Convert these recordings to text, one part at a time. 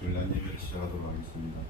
주일날 예배를 시작하도록 하겠습니다.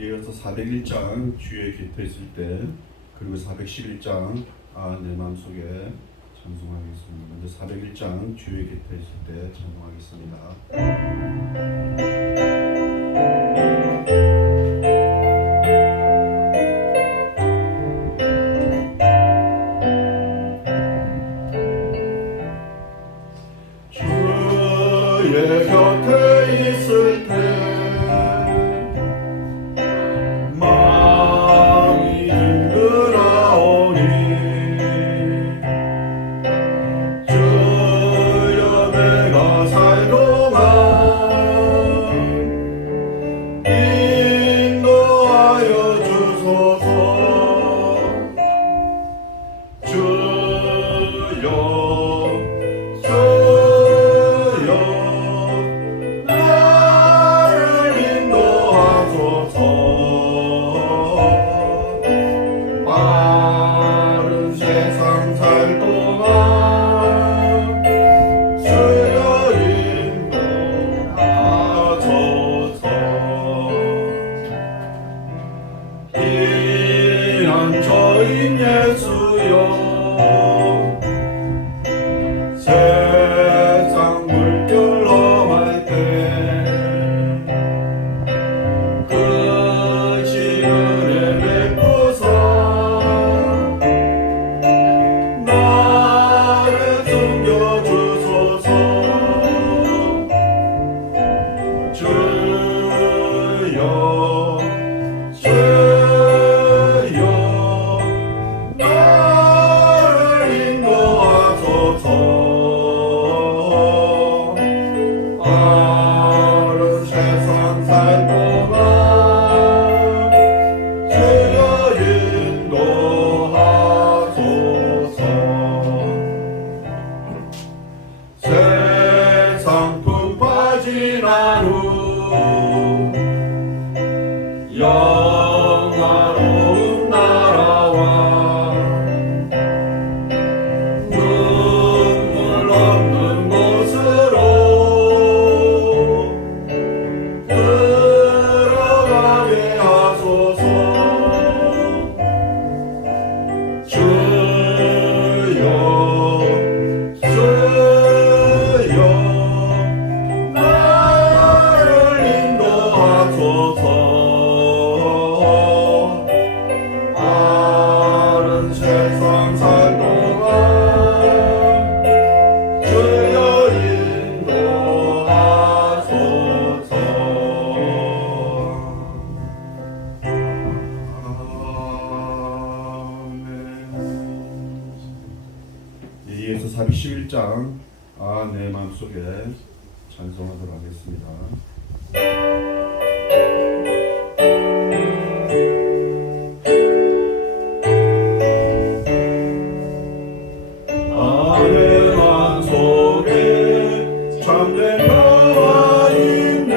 이어서 401장 주의 곁에 있을 때, 그리고 411장 내 마음속에 찬송하겠습니다. 먼저 401장 주의 곁에 있을 때 찬송하겠습니다. 주의 곁에 있을 때 마음이 든든하오니 주 세상 물결로 말 때 그 지은혜 베푸사 나를 숨겨주소서. 주여 주여 나를 인도하소서. 다른 세상 살 동안 주여 인도하소서. 세상 품 빠진 후 영화로운 나라와 눈물 없는 곳으로 들어가게 하소서. 주여 주여 나를 인도하소서. 다른 세상 살 동안 주여 인도하소서. 아멘. 예수 411장 내 마음속에 찬송하도록 하겠습니다. 내 마음속에 참된 평화 있네.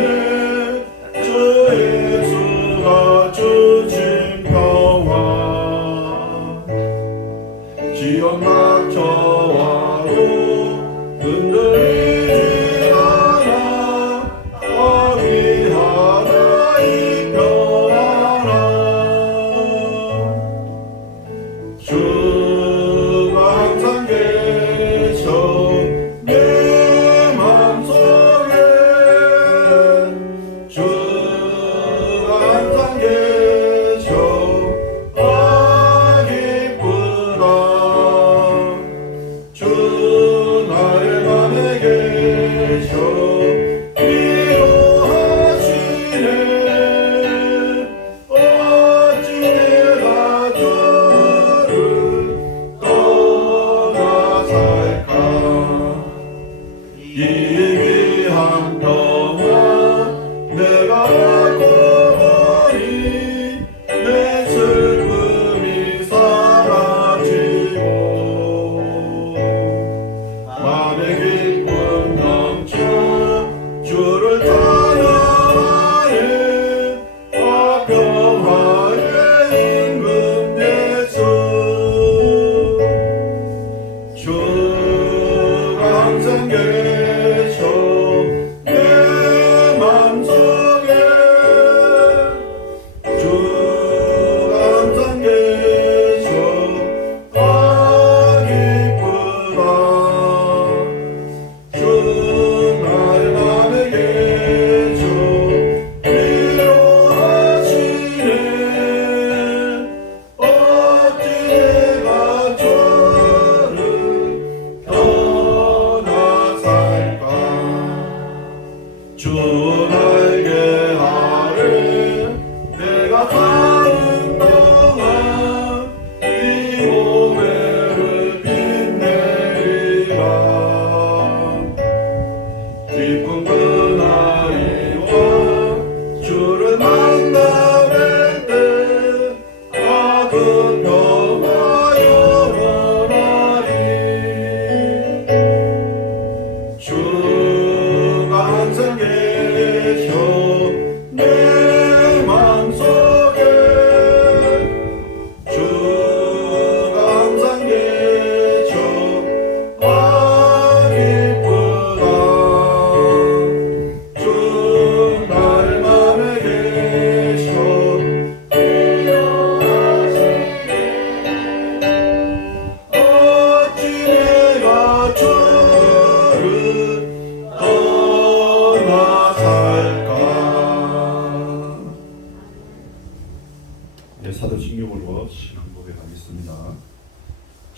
주 예수가 주신 평화. 지연 낙처와도 흔들리지 않아. 어디하나 이 평화라. 주가 항상 계셔 내 맘속에. 주가 항상 계셔 기쁘다. 주 나의 맘에 계셔 위로하시네. 어찌 내가 주를 떠나 살까. 이 귀한 평화 내가 얻고 보니 내 슬픔이 사라지고 맘에 기쁨 넘쳐 주를 찬양하네. 평화의 임금 예수. 주가 항상 계셔 내 맘속에. 주가 항상 계셔 기쁘다. 주 나의 맘에 계셔 위로하시네. 어찌 내가 주를 떠나 살까.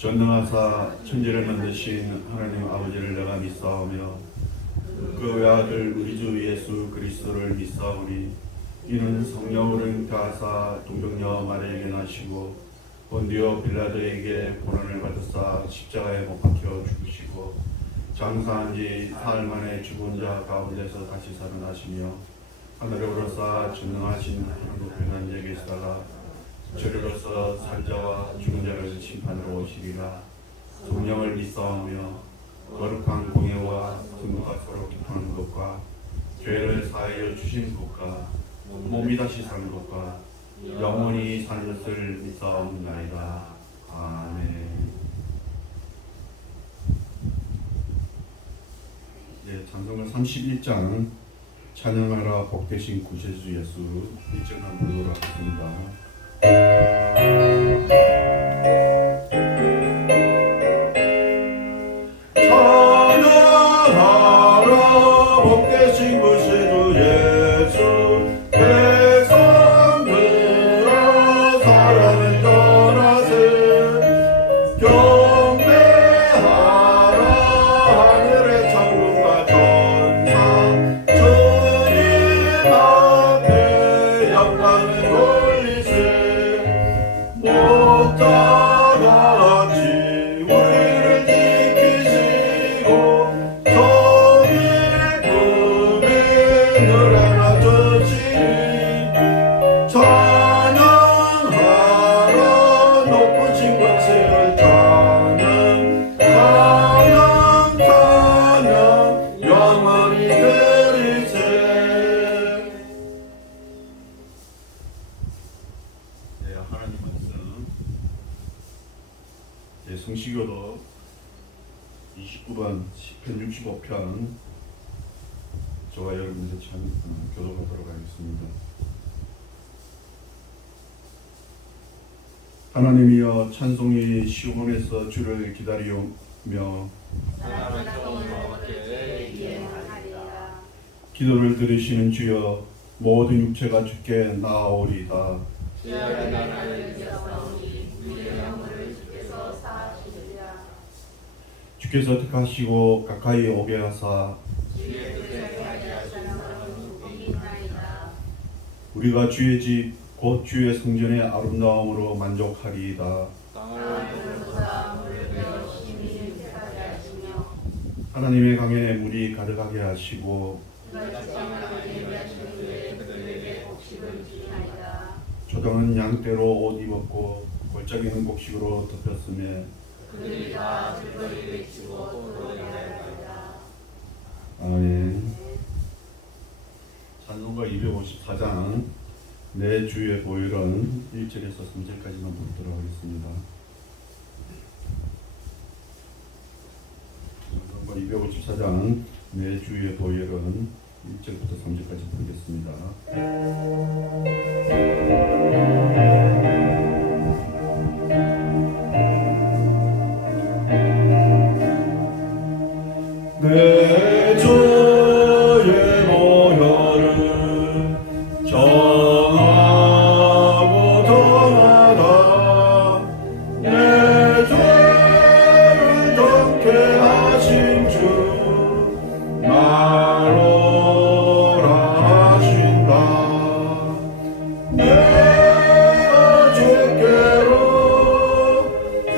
전능하사 천지를 만드신 하나님 아버지를 내가 믿사오며 그 외아들 우리 주 예수 그리스도를 믿사오니 이는 성령으로 가사 동정녀 마리아에게 나시고 본디오 빌라도에게 고난을 받으사 십자가에 못 박혀 죽으시고 장사한 지 사흘 만에 죽은 자 가운데서 다시 살아나시며 하늘에 오르사 전능하신 하나님 높은 자에 계시다가 저리로서 산자와 죽은 자를 심판하러 오시리라. 성령을 믿사오며 거룩한 공예와 성도가 서로 기도하는 것과 죄를 사하여 주신 것과 몸이 다시 사는 것과 영원히 사는 것을 믿사옵나이다. 아멘. 찬송가 31장 찬양하라 복되신 구세주 예수 1절 한번 보도록 하겠습니다. 찬양하라 복되신 구세주 예수 백성들아 사랑을 떠나세 경배하라 하늘의 창문과 천사 주님 앞에 영광을 올리세 목자같이 우리를 지키시고 저기 품에 노래나 주시니 찬양하라 높으신 권세를 찬양 영원히 드리세. 하나님 말씀 성시교도 29번 10편 65편 저와 여러분들 교독하도록 하겠습니다. 하나님이여 찬송이 시온에서 주를 기다리며 기도를 들으시는 주여 모든 육체가 주께 나아오리다. 주께서 택하시고 가까이 오게 하사 우리가 주의 집 곧 주의 성전의 아름다움으로 만족하리이다. 하나님의 강에 물이 가득하게 하시고 조당은 양떼로 옷 입었고 골짜기는 곡식으로 덮였으며 아멘. 찬송가 254장 내 주의 보혈은 1절에서 3절까지만 보도록 하겠습니다. 찬송가 254장 내 주의 보혈은 1절부터 3절까지 보겠습니다. 내 주의 보혈은 정하고 정하다. 내 죄를 정케 하신 주 나로라 하신다. 내가 주께로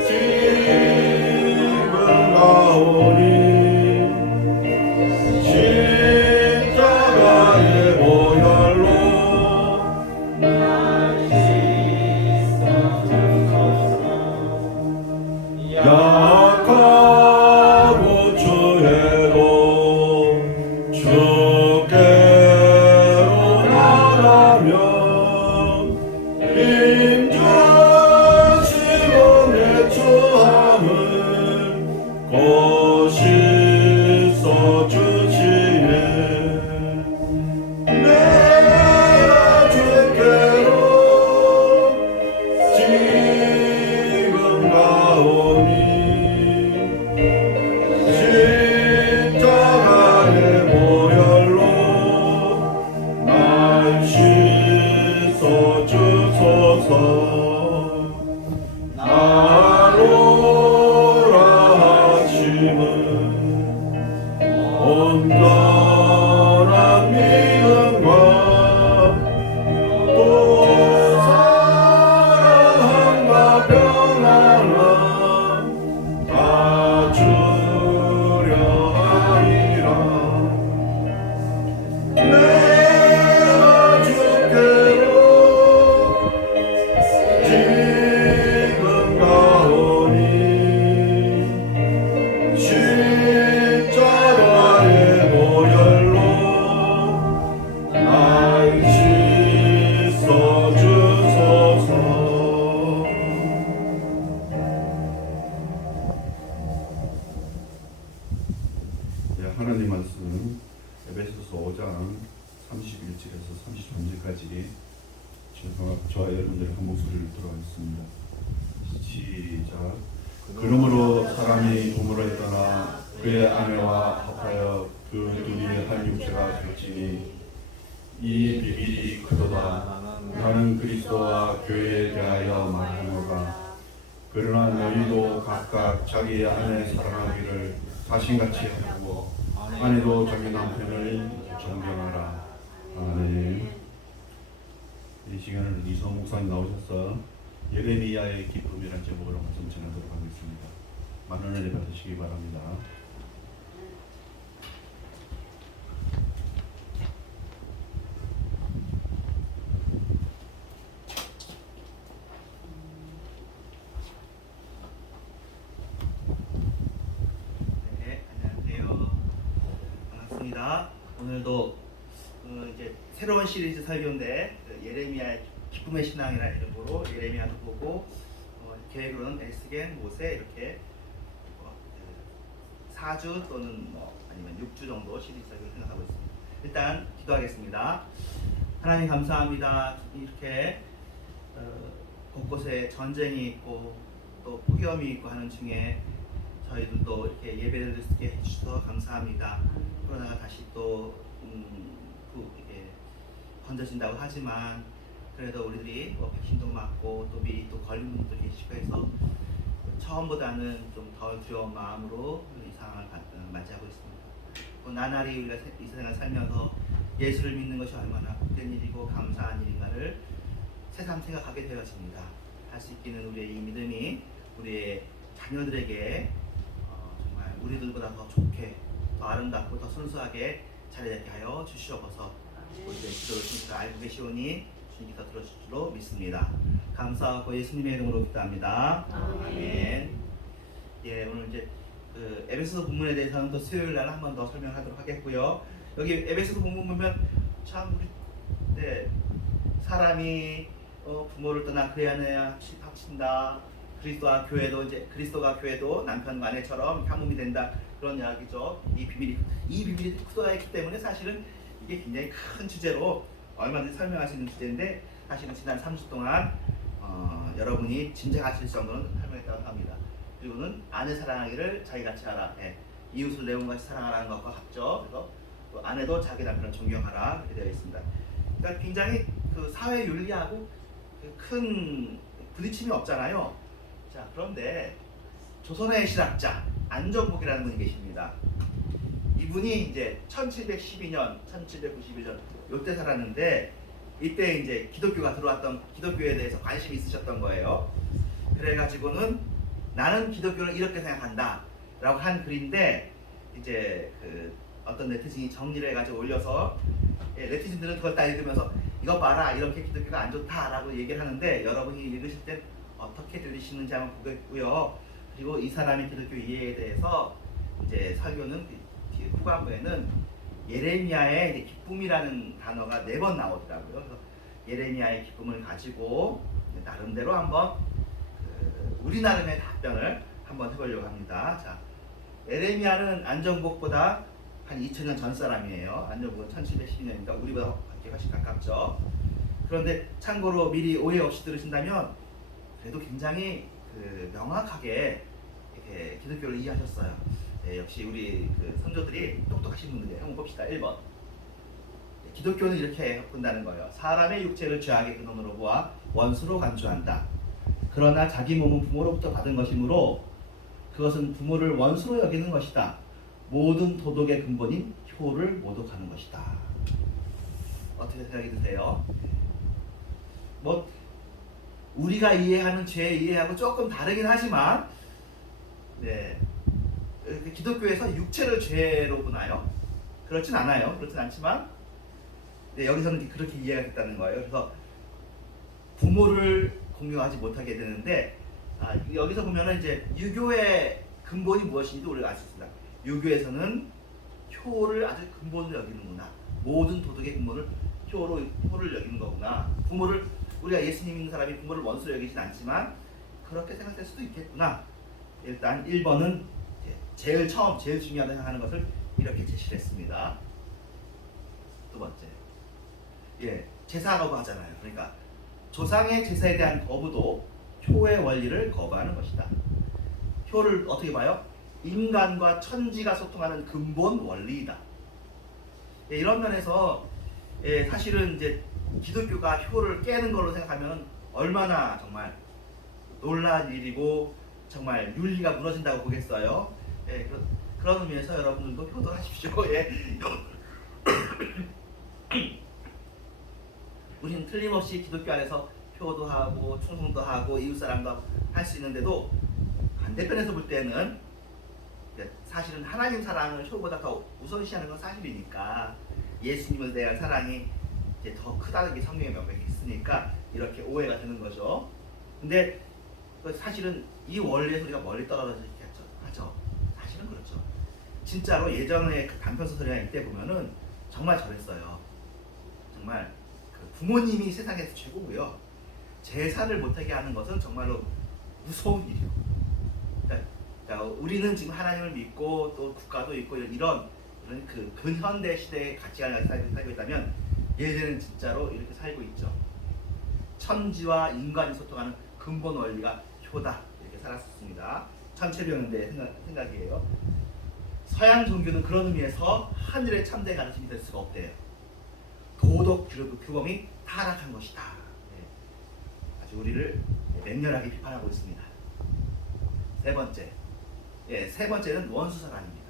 짐을 나오니 온전한 믿음과 또 사랑과 평안을 다 주려 하리라. 내가 주께로 지금 가오니 십자가의 보혈로 날 씻어 주소서. 하나님 말씀 에베소서 5장 31절에서 33절까지 저와 여러분들의 한 목소리를 들어가겠습니다. 시작. 그러므로 사람이 부모를 떠나 그의 아내와 합하여 그 둘이 한 육체가 되었으니 이 비밀이 크도다. 나는 그리스도와 교회에 대하여 말하노라. 그러나 너희도 각각 자기 아내 사랑하기를 자신같이 하고 아내도 자기 남편을 존경하라. 아멘. 이 시간을 이성 목사님 나오셔서 예레미야의 기쁨이라는 제목으로 말씀 전하도록 하겠습니다. 많은 은혜 받으시기 바랍니다. 네, 안녕하세요. 반갑습니다. 오늘도 이제 새로운 시리즈 설교인데 예레미야의 기쁨의 신앙이라는 이름으로 예레미야도 보고 계획으로는 에스겔, 모세 이렇게 4주 또는 아니면 6주 정도 시리즈 설교를 생각하고 있습니다. 일단 기도하겠습니다. 하나님 감사합니다. 이렇게 곳곳에 전쟁이 있고 또 폭염이 있고 하는 중에 저희들도 이렇게 예배를 드리게 해주셔서 감사합니다. 그러다가 다시 또 이렇게 건져진다고 하지만 그래도 우리들이 백신도 맞고 또 미리 또 걸린 분들도 계시고 해서 처음보다는 좀 덜 두려운 마음으로 이 상황을 맞이하고 있습니다. 또 나날이 우리가 이 세상을 살면서 예수를 믿는 것이 얼마나 복된 일이고 감사한 일인가를 새삼 생각하게 되어집니다. 할 수 있기는 우리의 이 믿음이 우리의 자녀들에게 정말 우리들보다 더 좋게, 더 아름답고 더 순수하게 자리잡게 하여 주시옵소서. 우리의 기도를 주님께서 알고 계시오니 주님께서 들어주실 줄로 믿습니다. 감사하고 예수님의 이름으로 기도합니다. 아멘. 예, 오늘 이제 에베소서 본문에 대해서는 또 수요일 날 한 번 더 설명하도록 하겠고요. 여기 에베소서 본문 보면 참 사람이 부모를 떠나 그의 아내와 합친다. 그리스도와 교회도 이제 그리스도가 교회도 남편과 아내처럼 한 몸이 된다. 그런 이야기죠. 이 비밀이 크다했기 때문에 사실은 이게 굉장히 큰 주제로 얼마든지 설명할 수 있는 주제인데 사실은 지난 3주 동안 여러분이 짐작하실 정도는 설명했다고 합니다. 그리고는 아내 사랑하기를 자기같이 하라. 네. 이웃을 내 몸같이 사랑하라는 것과 같죠. 그래서 또 아내도 자기 남편을 존경하라 이렇게 되어 있습니다. 그러니까 굉장히 그 사회 윤리하고 큰 부딪힘이 없잖아요. 자, 그런데 조선의 신학자 안정복이라는 분이 계십니다. 이분이 이제 1712년, 1791년 요때 살았는데 이때 이제 기독교가 들어왔던 기독교에 대해서 관심이 있으셨던 거예요. 그래가지고는 나는 기독교를 이렇게 생각한다 라고 한 글인데 이제 어떤 네티즌이 정리를 해가지고 올려서 네티즌들은 그걸 다 읽으면서 이거 봐라 이렇게 기독교가 안 좋다라고 얘기를 하는데 여러분이 읽으실 때 어떻게 들리시는지 한번 보겠고요. 그리고 이 사람의 기독교 이해에 대해서 이제 설교는 뒤에 후반부에는 예레미야의 이제 기쁨이라는 단어가 4번 나오더라고요. 그래서 예레미야의 기쁨을 가지고 나름대로 한번 우리 나름의 답변을 한번 해보려고 합니다. 자, 예레미야는 안정복보다 한 2000년 전 사람이에요. 안정복은 1712년이니까 우리보다 훨씬 가깝죠. 그런데 참고로 미리 오해 없이 들으신다면 그래도 굉장히 명확하게 이렇게 기독교를 이해하셨어요. 네, 역시 우리 선조들이 똑똑하신 분들이에요. 한번 봅시다. 1번. 기독교는 이렇게 본다는 거예요. 사람의 육체를 죄악의 근원으로 보아 원수로 간주한다. 그러나 자기 몸은 부모로부터 받은 것이므로 그것은 부모를 원수로 여기는 것이다. 모든 도덕의 근본인 효를 모독하는 것이다. 어떻게 생각이 드세요? 뭐 우리가 이해하는 죄 이해하고 조금 다르긴 하지만, 네, 기독교에서 육체를 죄로 보나요? 그렇진 않아요. 그렇진 않지만, 네, 여기서는 그렇게 이해가 됐다는 거예요. 그래서 부모를 공경하지 못하게 되는데, 여기서 보면은 이제 유교의 근본이 무엇인지 우리가 알 수 있습니다. 유교에서는 효를 아주 근본으로 여기는구나. 모든 도덕의 근본을 효를 여기는 거구나. 부모를, 우리가 예수님 믿는 사람이 부모를 원수로 여기진 않지만 그렇게 생각할 수도 있겠구나. 일단 1번은 제일 중요하다고 생각하는 것을 이렇게 제시를 했습니다. 두 번째, 제사 거부하잖아요. 그러니까 조상의 제사에 대한 거부도 효의 원리를 거부하는 것이다. 효를 어떻게 봐요? 인간과 천지가 소통하는 근본 원리이다. 이런 면에서 사실은 이제 기독교가 효를 깨는 걸로 생각하면 얼마나 정말 놀라운 일이고 정말 윤리가 무너진다고 보겠어요. 그런 의미에서 여러분들도 효도하십시오. 우리는 틀림없이 기독교 안에서 효도하고 충성도 하고 이웃사랑도 할 수 있는데도 반대편에서 볼 때는 사실은 하나님 사랑을 효보다 더 우선시하는 건 사실이니까, 예수님에 대한 사랑이 이제 더 크다는 게 성경의 명백히 있으니까 이렇게 오해가 되는 거죠. 근데 사실은 이 원리에서 우리가 멀리 떨어져 하죠. 사실은 그렇죠. 진짜로 예전에 그 단편소설이나 이때 보면은 정말 저랬어요. 정말 그 부모님이 세상에서 최고고요. 제사를 못하게 하는 것은 정말로 무서운 일이요. 그러니까 우리는 지금 하나님을 믿고 또 국가도 있고 이런 그 근현대 시대의 가치관을 살고 있다면, 얘네는 진짜로 이렇게 살고 있죠. 천지와 인간이 소통하는 근본 원리가 효다, 이렇게 살았습니다. 1700년대 생각이에요. 서양 종교는 그런 의미에서 하늘의 참된 가르침이 될 수가 없대요. 도덕 규범이 타락한 것이다. 아주 우리를 맹렬하게 비판하고 있습니다. 세 번째는 원수 사랑입니다.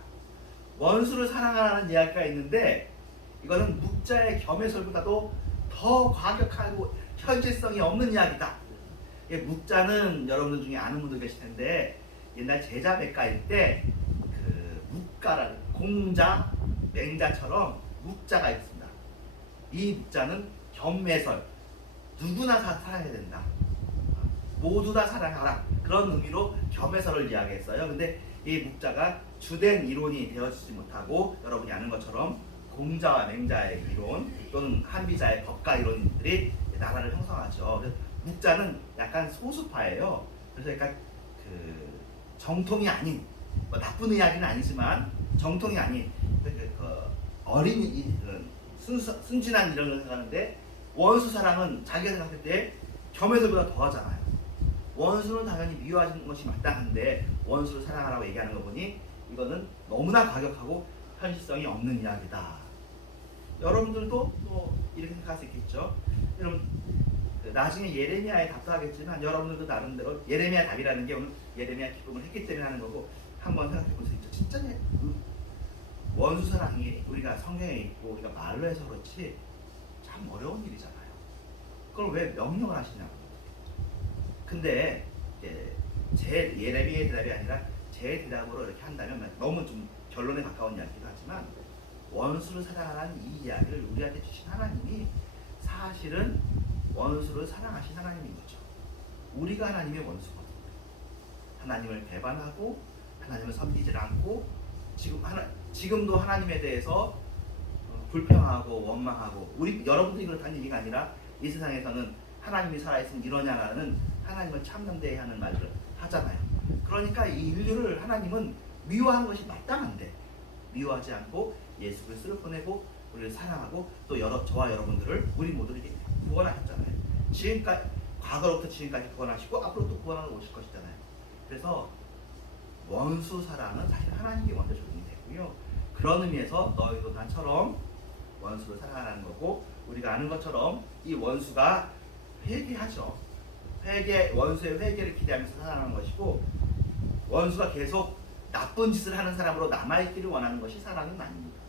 원수를 사랑하라는 이야기가 있는데, 이거는 묵자의 겸해설보다도 더 과격하고 현실성이 없는 이야기다. 묵자는 여러분들 중에 아는 분들 계실 텐데, 옛날 제자백가일 때 그 묵가라는 공자, 맹자처럼 묵자가 있습니다. 이 묵자는 겸매설, 누구나 다 사랑해야 된다, 모두 다 사랑하라, 그런 의미로 겸해설을 이야기했어요. 근데 이 묵자가 주된 이론이 되어지지 못하고, 여러분이 아는 것처럼 공자와 맹자의 이론 또는 한비자의 법가 이론들이 나라를 형성하죠. 그래서 묵자는 약간 소수파예요. 그래서 약간 그 정통이 아닌, 뭐 나쁜 이야기는 아니지만 정통이 아닌 어린 순진한 이런 걸 생각하는데, 원수 사랑은 자기가 생각할 때 겸해설보다 더하잖아요. 원수는 당연히 미워하는 것이 마땅한데 원수를 사랑하라고 얘기하는 거 보니 이거는 너무나 과격하고 현실성이 없는 이야기다. 여러분들도 또 이렇게 생각할 수 있겠죠. 여러분 나중에 예레미야에 답도 하겠지만, 여러분들도 나름대로 예레미야 답이라는 게 오늘 예레미야 기쁨을 했기 때문에 하는 거고, 한번 생각해 볼 수 있죠. 진짜 원수 사랑이 우리가 성경에 있고 우리가 말로 해서 그렇지 참 어려운 일이잖아요. 그걸 왜 명령을 하시냐고. 근데 제 예레미야의 대답이 아니라 제 대답으로 이렇게 한다면 너무 좀 결론에 가까운 이야기도 하지만, 원수를 사랑하라는 이 이야기를 우리한테 주신 하나님이 사실은 원수를 사랑하신 하나님인 거죠. 우리가 하나님의 원수거든요. 하나님을 배반하고 하나님을 섬기지 않고 지금도 하나님에 대해서 불평하고 원망하고, 여러분들이 그렇다는 얘기가 아니라 이 세상에서는 하나님이 살아있으면 이러냐라는 하나님을 참는데 하는 말을 하잖아요. 그러니까 이 인류를 하나님은 미워하는 것이 마땅한데 미워하지 않고 예수 그리스도를 보내고 우리를 사랑하고 또 저와 여러분들을 우리 모두를 구원하셨잖아요. 지금까지, 과거로부터 지금까지 구원하시고 앞으로 또 구원하러 오실 것이잖아요. 그래서 원수 사랑은 사실 하나님이 먼저 적용이 되고요. 그런 의미에서 너희도 나처럼 원수를 사랑하는 거고, 우리가 아는 것처럼 이 원수가 회개하죠. 원수의 회개를 기대하면서 살아가는 것이고, 원수가 계속 나쁜 짓을 하는 사람으로 남아있기를 원하는 것이 사랑은 아닙니다.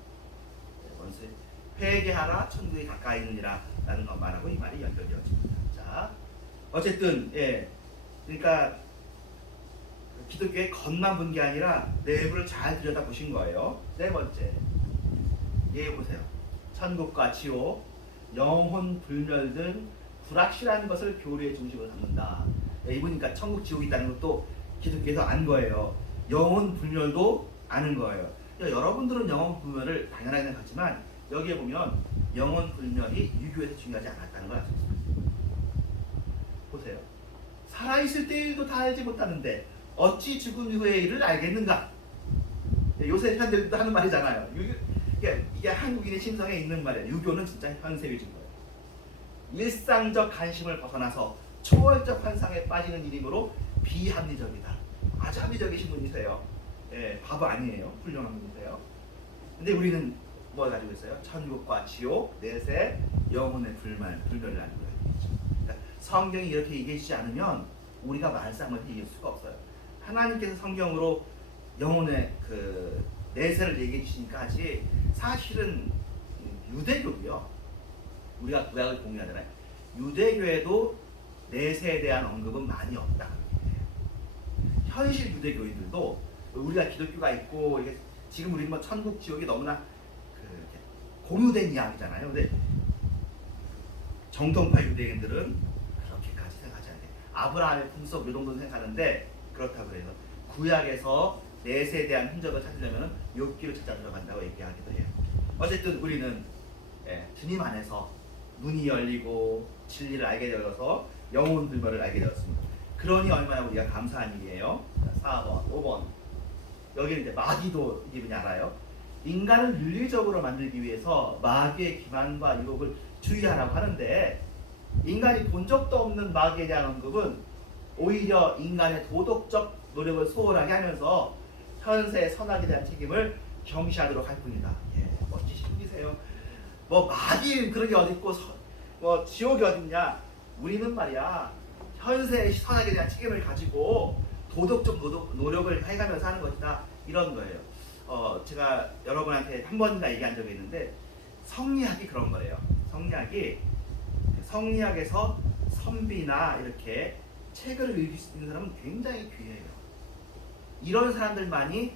원수의 회개하라 천국이 가까이 있느니라 라는 것 말하고 이 말이 연결되어집니다. 자, 어쨌든 그러니까 기독교의 겉만 본 게 아니라 내부를 잘 들여다보신 거예요. 네 번째, 보세요. 천국과 지옥, 영혼 불멸 등 불확실한 것을 교리의 중심으로 담는다. 이보니까 천국 지옥이 있다는 것도 기독교에서 안 거예요. 영혼 불멸도 아는 거예요. 그러니까 여러분들은 영혼 불멸을 당연하게 생각하지만 여기에 보면 영혼 불멸이 유교에서 중요하지 않았다는 걸 알 수 있습니다. 보세요. 살아있을 때 일도 다 알지 못하는데 어찌 죽은 후의 일을 알겠는가? 요새 현대들도 하는 말이잖아요. 이게 한국인의 심성에 있는 말이에요. 유교는 진짜 현세 위주인 거예요. 일상적 관심을 벗어나서 초월적 환상에 빠지는 일이므로 비합리적이다. 아주 합리적이신 분이세요. 바보 아니에요. 훌륭한 분이세요. 근데 우리는 뭘 가지고 있어요? 천국과 지옥, 내세, 영혼의 불멸을 알고 있죠. 그러니까 성경이 이렇게 얘기해 주지 않으면 우리가 말씀을 이길 수가 없어요. 하나님께서 성경으로 영혼의 그 내세를 얘기해 주시니까 하지 사실은 유대교도요. 우리가 구약을 공유하잖아요. 유대교에도 내세에 대한 언급은 많이 없다. 현실 유대교인들도 우리가 기독교가 있고 이게 지금 우리는 뭐 천국 지옥이 너무나 공유된 이야기잖아요. 근데 정통파 유대인들은 그렇게까지 생각하지 않아요. 아브라함의 풍속 이 정도 생각하는데 그렇다고 해서 구약에서 내세에 대한 흔적을 찾으려면 욥기를 찾아 들어간다고 얘기하기도 해요. 어쨌든 우리는 주님 안에서 눈이 열리고 진리를 알게 되어서 영혼 불멸을 알게 되었습니다. 그러니 얼마나 우리가 감사한 일이에요. 4번, 5번. 여기는 이제 마귀도 이분이 알아요. 인간을 윤리적으로 만들기 위해서 마귀의 기만과 유혹을 주의하라고 하는데 인간이 본 적도 없는 마귀에 대한 언급은 오히려 인간의 도덕적 노력을 소홀하게 하면서 현세의 선악에 대한 책임을 경시하도록 할 뿐이다. 멋지신 분이세요. 뭐 마귀 그런 게 어디 있고 뭐 지옥이 어딨냐? 우리는 말이야 현세의 선악에 대한 책임을 가지고 도덕적 노력을 해가면서 하는 것이다. 이런 거예요. 제가 여러분한테 한 번이나 얘기한 적이 있는데 성리학이 그런 거예요. 성리학에서 선비나 이렇게 책을 읽을 수 있는 사람은 굉장히 귀해요. 이런 사람들만이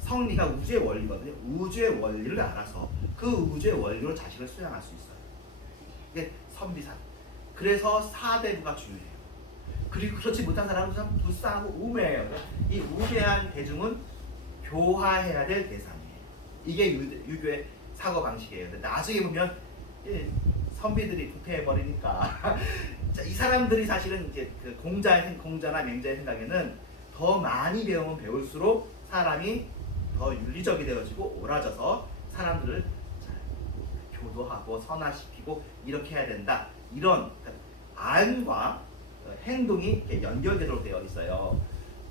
성리가 우주의 원리거든요. 우주의 원리를 알아서 그 우주의 원리로 자신을 수양할 수 있어요. 이게 선비상. 그래서 사대부가 중요해요. 그리고 그렇지 못한 사람은 참 불쌍하고 우매해요. 이 우매한 대중은 교화해야 될 대상이에요. 이게 유교의 사고 방식이에요. 근데 나중에 보면 선비들이 부패해버리니까 이 사람들이 사실은 이제 그 공자나 맹자의 생각에는 더 많이 배우면 배울수록 사람이 더 윤리적이 되어지고 옳아져서 사람들을 교도하고 선화시키고 이렇게 해야 된다. 이런 안과 행동이 이렇게 연결되도록 되어 있어요.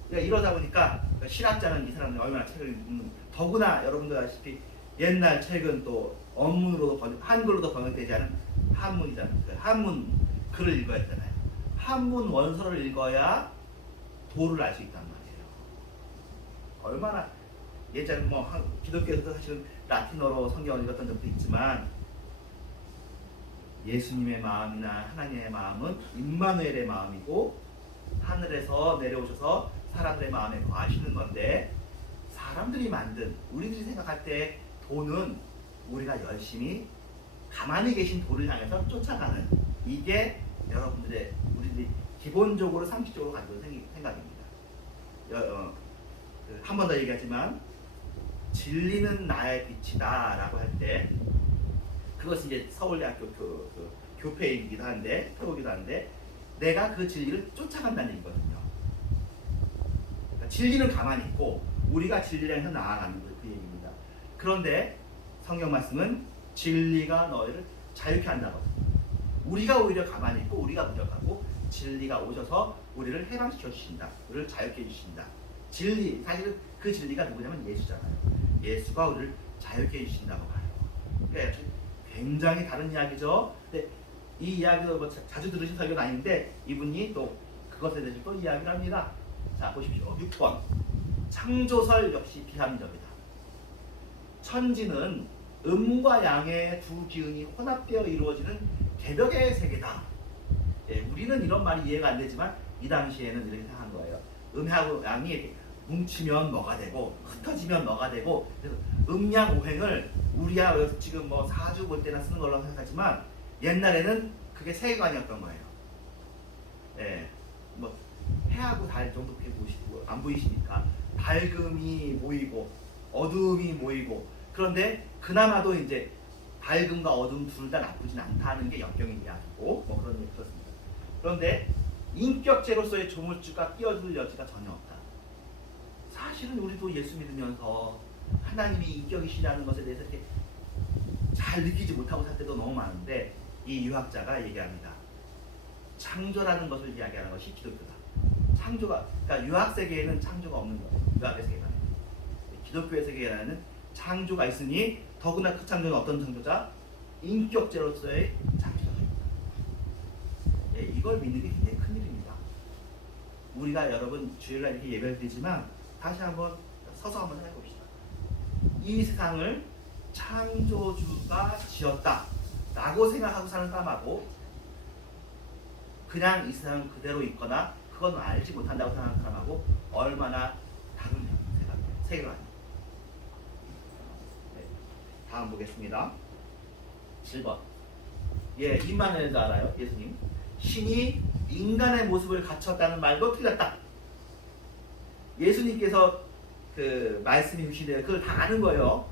그러니까 이러다 보니까 실학자는 이 사람들이 얼마나 책을 읽는, 더구나 여러분들 아시피 옛날 책은 또 언문으로도 한글로도 번역되지 않은 한문이잖아요. 그 한문 글을 읽어야 되잖아요. 한문 원서를 읽어야 도를 알 수 있단 말이에요. 얼마나 예전에 뭐 기독교에서도 사실은 라틴어로 성경을 읽었던 적도 있지만 예수님의 마음이나 하나님의 마음은 임마누엘의 마음이고 하늘에서 내려오셔서 사람들의 마음에 거하시는 건데 사람들이 만든 우리들이 생각할 때 도는 우리가 열심히 가만히 계신 도를 향해서 쫓아가는 이게 우리들이 기본적으로 상식적으로 가지고 있는 생각입니다. 한 번 더 얘기하지만 진리는 나의 빛이다 라고 할 때 그것은 이제 서울대학교 교패이기도 한데 표기도 한데 내가 그 진리를 쫓아간다는 얘기거든요. 그러니까 진리는 가만히 있고 우리가 진리를 향해서 나아가는 그 얘기입니다. 그런데 성경 말씀은 진리가 너희를 자유케 한다거든요. 우리가 오히려 가만히 있고 우리가 부족하고 진리가 오셔서 우리를 해방시켜 주신다. 우리를 자유케 해주신다. 진리, 사실은 그 진리가 누구냐면 예수잖아요. 예수가 우리를 자유케 해주신다고 봐요. 그러니까 굉장히 다른 이야기죠. 근데 이 이야기도 뭐 자주 들으신 설교는 아닌데 이분이 또 그것에 대해서 또 이야기를 합니다. 자 보십시오. 6번 창조설 역시 비합리적이다. 천지는 음과 양의 두 기운이 혼합되어 이루어지는 개벽의 세계다. 예, 우리는 이런 말이 이해가 안 되지만 이 당시에는 이렇게 생각한 거예요. 음하고 양이 이렇게 뭉치면 뭐가 되고 흩어지면 뭐가 되고, 그래서 음양 오행을 우리야 지금 뭐 사주 볼 때나 쓰는 걸로 생각하지만 옛날에는 그게 세계관이었던 거예요. 예, 뭐 해하고 달 정도 보이시고 안 보이시니까 밝음이 모이고 어두움이 모이고, 그런데 그나마도 이제 밝음과 어두움 둘 다 나쁘진 않다는 게 역경의 이야기고 뭐 그런 얘기 그렇습니다. 그런데 인격체로서의 조물주가 끼어들 여지가 전혀 없다. 사실은 우리도 예수 믿으면서 하나님이 인격이시라는 것에 대해서 이렇게 잘 느끼지 못하고 살 때도 너무 많은데, 이 유학자가 얘기합니다. 창조라는 것을 이야기하는 것이 기독교다. 창조가, 그러니까 유학 세계에는 창조가 없는 거예요. 유학의 세계는. 기독교의 세계에는 창조가 있으니, 더구나 그 창조는 어떤 창조자? 인격제로서의 창조자가 있다. 예, 이걸 믿는 게 굉장히 큰 일입니다. 우리가 여러분 주일날 이렇게 예배를 드리지만 다시 한번 서서 한번 생각해 봅시다. 이 세상을 창조주가 지었다 라고 생각하고 사는 사람하고, 그냥 이 세상 그대로 있거나 그건 알지 못한다고 생각하는 사람하고 얼마나 다른 세계관이에요. 네, 다음 보겠습니다. 7번. 예, 임마누엘도 알아요, 예수님. 신이 인간의 모습을 갖췄다는 말도 틀렸다. 예수님께서 그 말씀이 주시되 그걸 다 아는 거예요.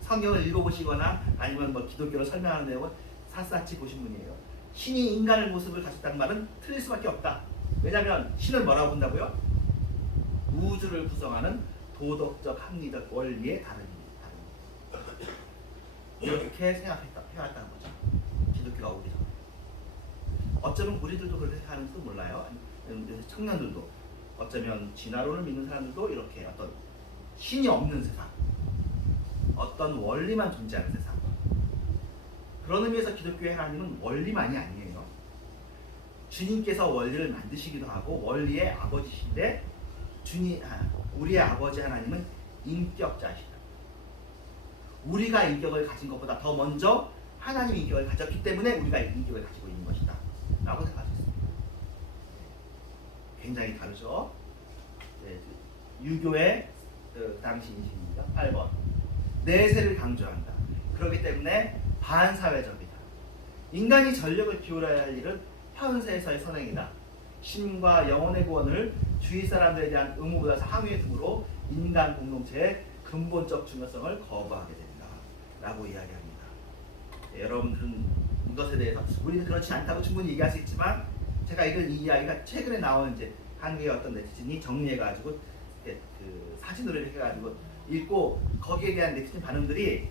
성경을 읽어보시거나 아니면 뭐 기독교로 설명하는 내용을 샅샅이 보신 분이에요. 신이 인간의 모습을 갖췄다는 말은 틀릴 수밖에 없다. 왜냐하면 신을 뭐라고 본다고요? 우주를 구성하는 도덕적 합리적 원리의 다름입니다. 이렇게 해왔다는 거죠. 기독교가 오기 전에. 어쩌면 우리들도 그렇게 생각하는지도 몰라요. 청년들도, 어쩌면 진화론을 믿는 사람들도 이렇게 어떤 신이 없는 세상, 어떤 원리만 존재하는 세상. 그런 의미에서 기독교의 하나님은 원리만이 아니에요. 주님께서 원리를 만드시기도 하고 원리의 아버지신데, 우리의 아버지 하나님은 인격자시다. 우리가 인격을 가진 것보다 더 먼저 하나님이 인격을 가졌기 때문에 우리가 인격을 가지고 있는 것이다 라고 생각할 수 있습니다. 굉장히 다르죠. 네, 유교의 그 당시 인식입니다. 8번. 내세를 강조한다. 그렇기 때문에 반사회적이다. 인간이 전력을 기울여야 할 일은 현세에서의 선행이다. 신과 영혼의 구원을 주위 사람들에 대한 의무보다 상위에 두므로 인간 공동체의 근본적 중요성을 거부하게 된다 라고 이야기합니다. 네, 여러분들은 이것에 대해서 우리는 그렇지 않다고 충분히 얘기할 수 있지만, 제가 읽은 이 이야기가 최근에 나온 이제 한국의 어떤 네티즌이 정리해가지고 그 사진으로 이렇게 해가지고 읽고, 거기에 대한 네티즌 반응들이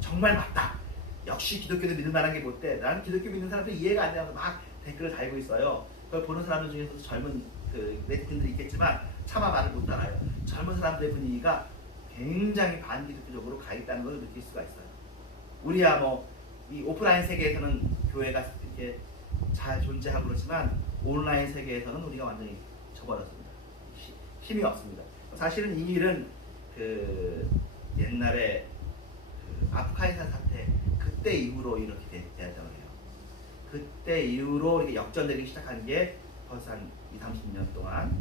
정말 맞다. 역시 기독교는 믿을 만한 게 못돼. 나는 기독교 믿는 사람들 이해가 안 돼서 막 댓글을 달고 있어요. 그걸 보는 사람들 중에서도 젊은 그 네티즌들이 있겠지만 차마 말을 못 따라요. 젊은 사람들의 분위기가 굉장히 반기독교적으로 가 있다는 걸 느낄 수가 있어요. 우리야 뭐 이 오프라인 세계에서는 교회가 이렇게 잘 존재하고 그렇지만 온라인 세계에서는 우리가 완전히 져버렸습니다. 힘이 없습니다. 사실은 이 일은 그 옛날에 그 아프가니스탄 사태 그때 이후로 이렇게 되었다고 해요. 그때 이후로 이렇게 역전되기 시작한 게 벌써 한 20-30년 동안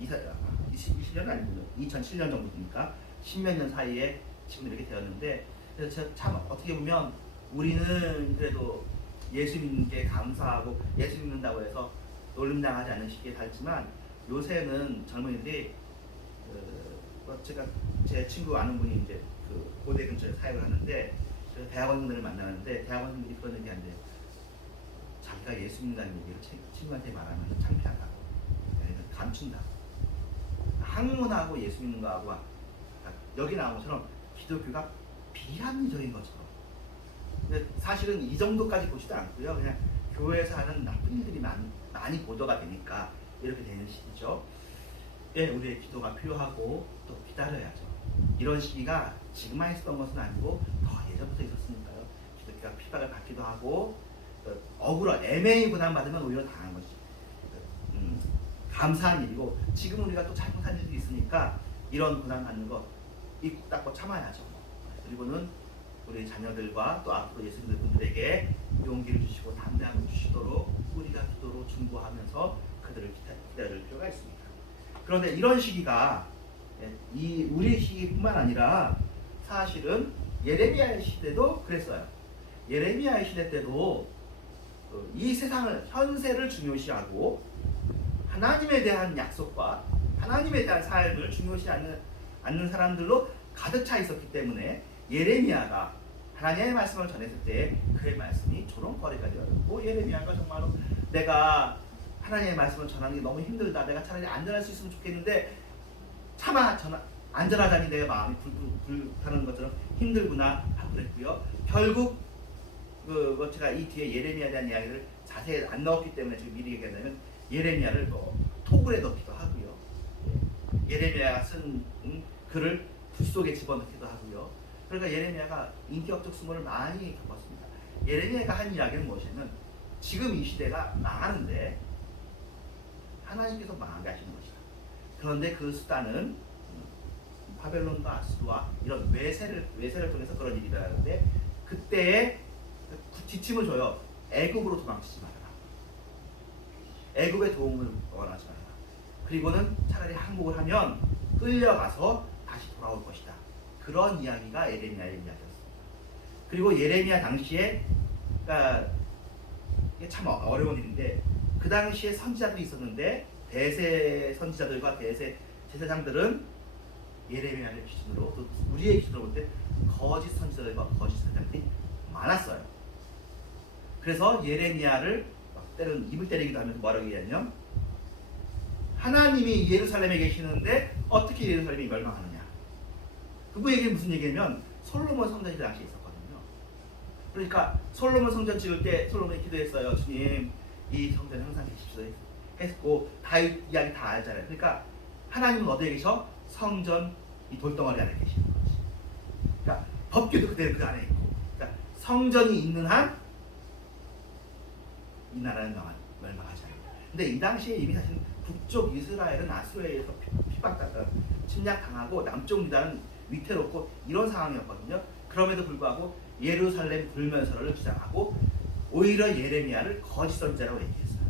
20년은 아니군요. 2007년 정도니까 10몇 년 사이에 지금 이렇게 되었는데, 그래서 참 어떻게 보면 우리는 그래도 예수 믿는 게 감사하고 예수 믿는다고 해서 놀림당하지 않는 시기에 살지만, 요새는 젊은이들이 제가 제 친구 아는 분이 이제 그 고대 근처에 사역을 하는데, 대학원생들을 만나는데 대학원생들이 그런 얘기 한대요. 자기가 예수 믿는다는 얘기를 친구한테 말하면 창피하다고, 감춘다. 학문하고 예수 믿는 거하고 여기 나온 것처럼 기독교가 비합리적인 것처럼. 근데 사실은 이 정도까지 보지도 않고요. 그냥 교회에서 하는 나쁜 일들이 많이 보도가 되니까 이렇게 되는 시기죠. 예, 우리의 기도가 필요하고 또 기다려야죠. 이런 시기가 지금만 있었던 것은 아니고 더 예전부터 있었으니까요. 기독교가 핍박을 받기도 하고 애매히 고난받으면 오히려 당한 것이 감사한 일이고, 지금 우리가 또 잘못한 일이 있으니까 이런 고난 받는 거 입 닫고 참아야죠. 그리고는 우리 자녀들과 또 앞으로 예수 믿는 분들에게 용기를 주시고 담대함을 주시도록 우리가 기도로 중보하면서 그들을 기다릴 필요가 있습니다. 그런데 이런 시기가 이 우리 시기뿐만 아니라 사실은 예레미야의 시대도 그랬어요. 예레미야의 시대 때도 이 세상을, 현세를 중요시하고 하나님에 대한 약속과 하나님에 대한 삶을 중요시 않는 사람들로 가득 차 있었기 때문에 예레미야가 하나님의 말씀을 전했을 때 그의 말씀이 조롱거리가 되었고, 예레미야가 정말로 내가 하나님의 말씀을 전하는 게 너무 힘들다, 내가 차라리 안전할 수 있으면 좋겠는데 차마 안전하다니 내 마음이 불타는 것처럼 힘들구나 하고 그랬고요. 결국 제가 이 뒤에 예레미야에 대한 이야기를 자세히 안 넣었기 때문에 지금 미리 얘기하자면 예레미야를 토굴에 넣기도 하고요. 예레미야가 쓴 글을 불 속에 집어넣기도 하고요. 그러니까 예레미야가 인격적 수모를 많이 겪었습니다. 예레미야가 한 이야기는 무엇이냐면 지금 이 시대가 망하는데 하나님께서 망하게 하시는 것이다. 그런데 그 수단은 바벨론과 아수르와 이런 외세를 통해서 그런 일이 일어나는데, 그때에 지침을 줘요. 애굽으로 도망치지 말아라. 애굽의 도움을 원하지 말아라. 그리고는 차라리 항복을 하면 끌려가서 다시 돌아올 것이다. 그런 이야기가 예레미야의 이야기였습니다. 그리고 예레미야 당시에, 그러니까 이게 참 어려운 일인데, 그 당시에 선지자들이 있었는데 대세 선지자들과 대세 제사장들은 예레미야를 기준으로, 또 우리의 기준으로 볼 때 거짓 선지자들과 거짓 제사장들이 많았어요. 그래서 예레미야를 때는 입을 때리기도 하면서 뭐라고 얘기하냐면, 하나님이 예루살렘에 계시는데 어떻게 예루살렘이 멸망하느냐. 그 얘기는 무슨 얘기냐면 솔로몬 성전이 그 당시에 있었거든요. 그러니까 솔로몬 성전 지을 때 솔로몬이 기도했어요. 주님, 이 성전 항상 계십시오 했고, 다윗 이야기 다 알잖아요. 그러니까 하나님은 어디에 계셔? 성전 이 돌덩어리 안에 계시는 거지. 그러니까 법궤도 그대로 그 안에 있고, 그러니까 성전이 있는 한 이 나라는 멸망하지 않는다. 근데 이 당시에 이미 사실 북쪽 이스라엘은 아수르에 의해서 핍박당하고 침략당하고 남쪽 유다는 위태롭고 이런 상황이었거든요. 그럼에도 불구하고 예루살렘 불면서를 주장하고 오히려 예레미야를 거짓 선지자라고 얘기했어요.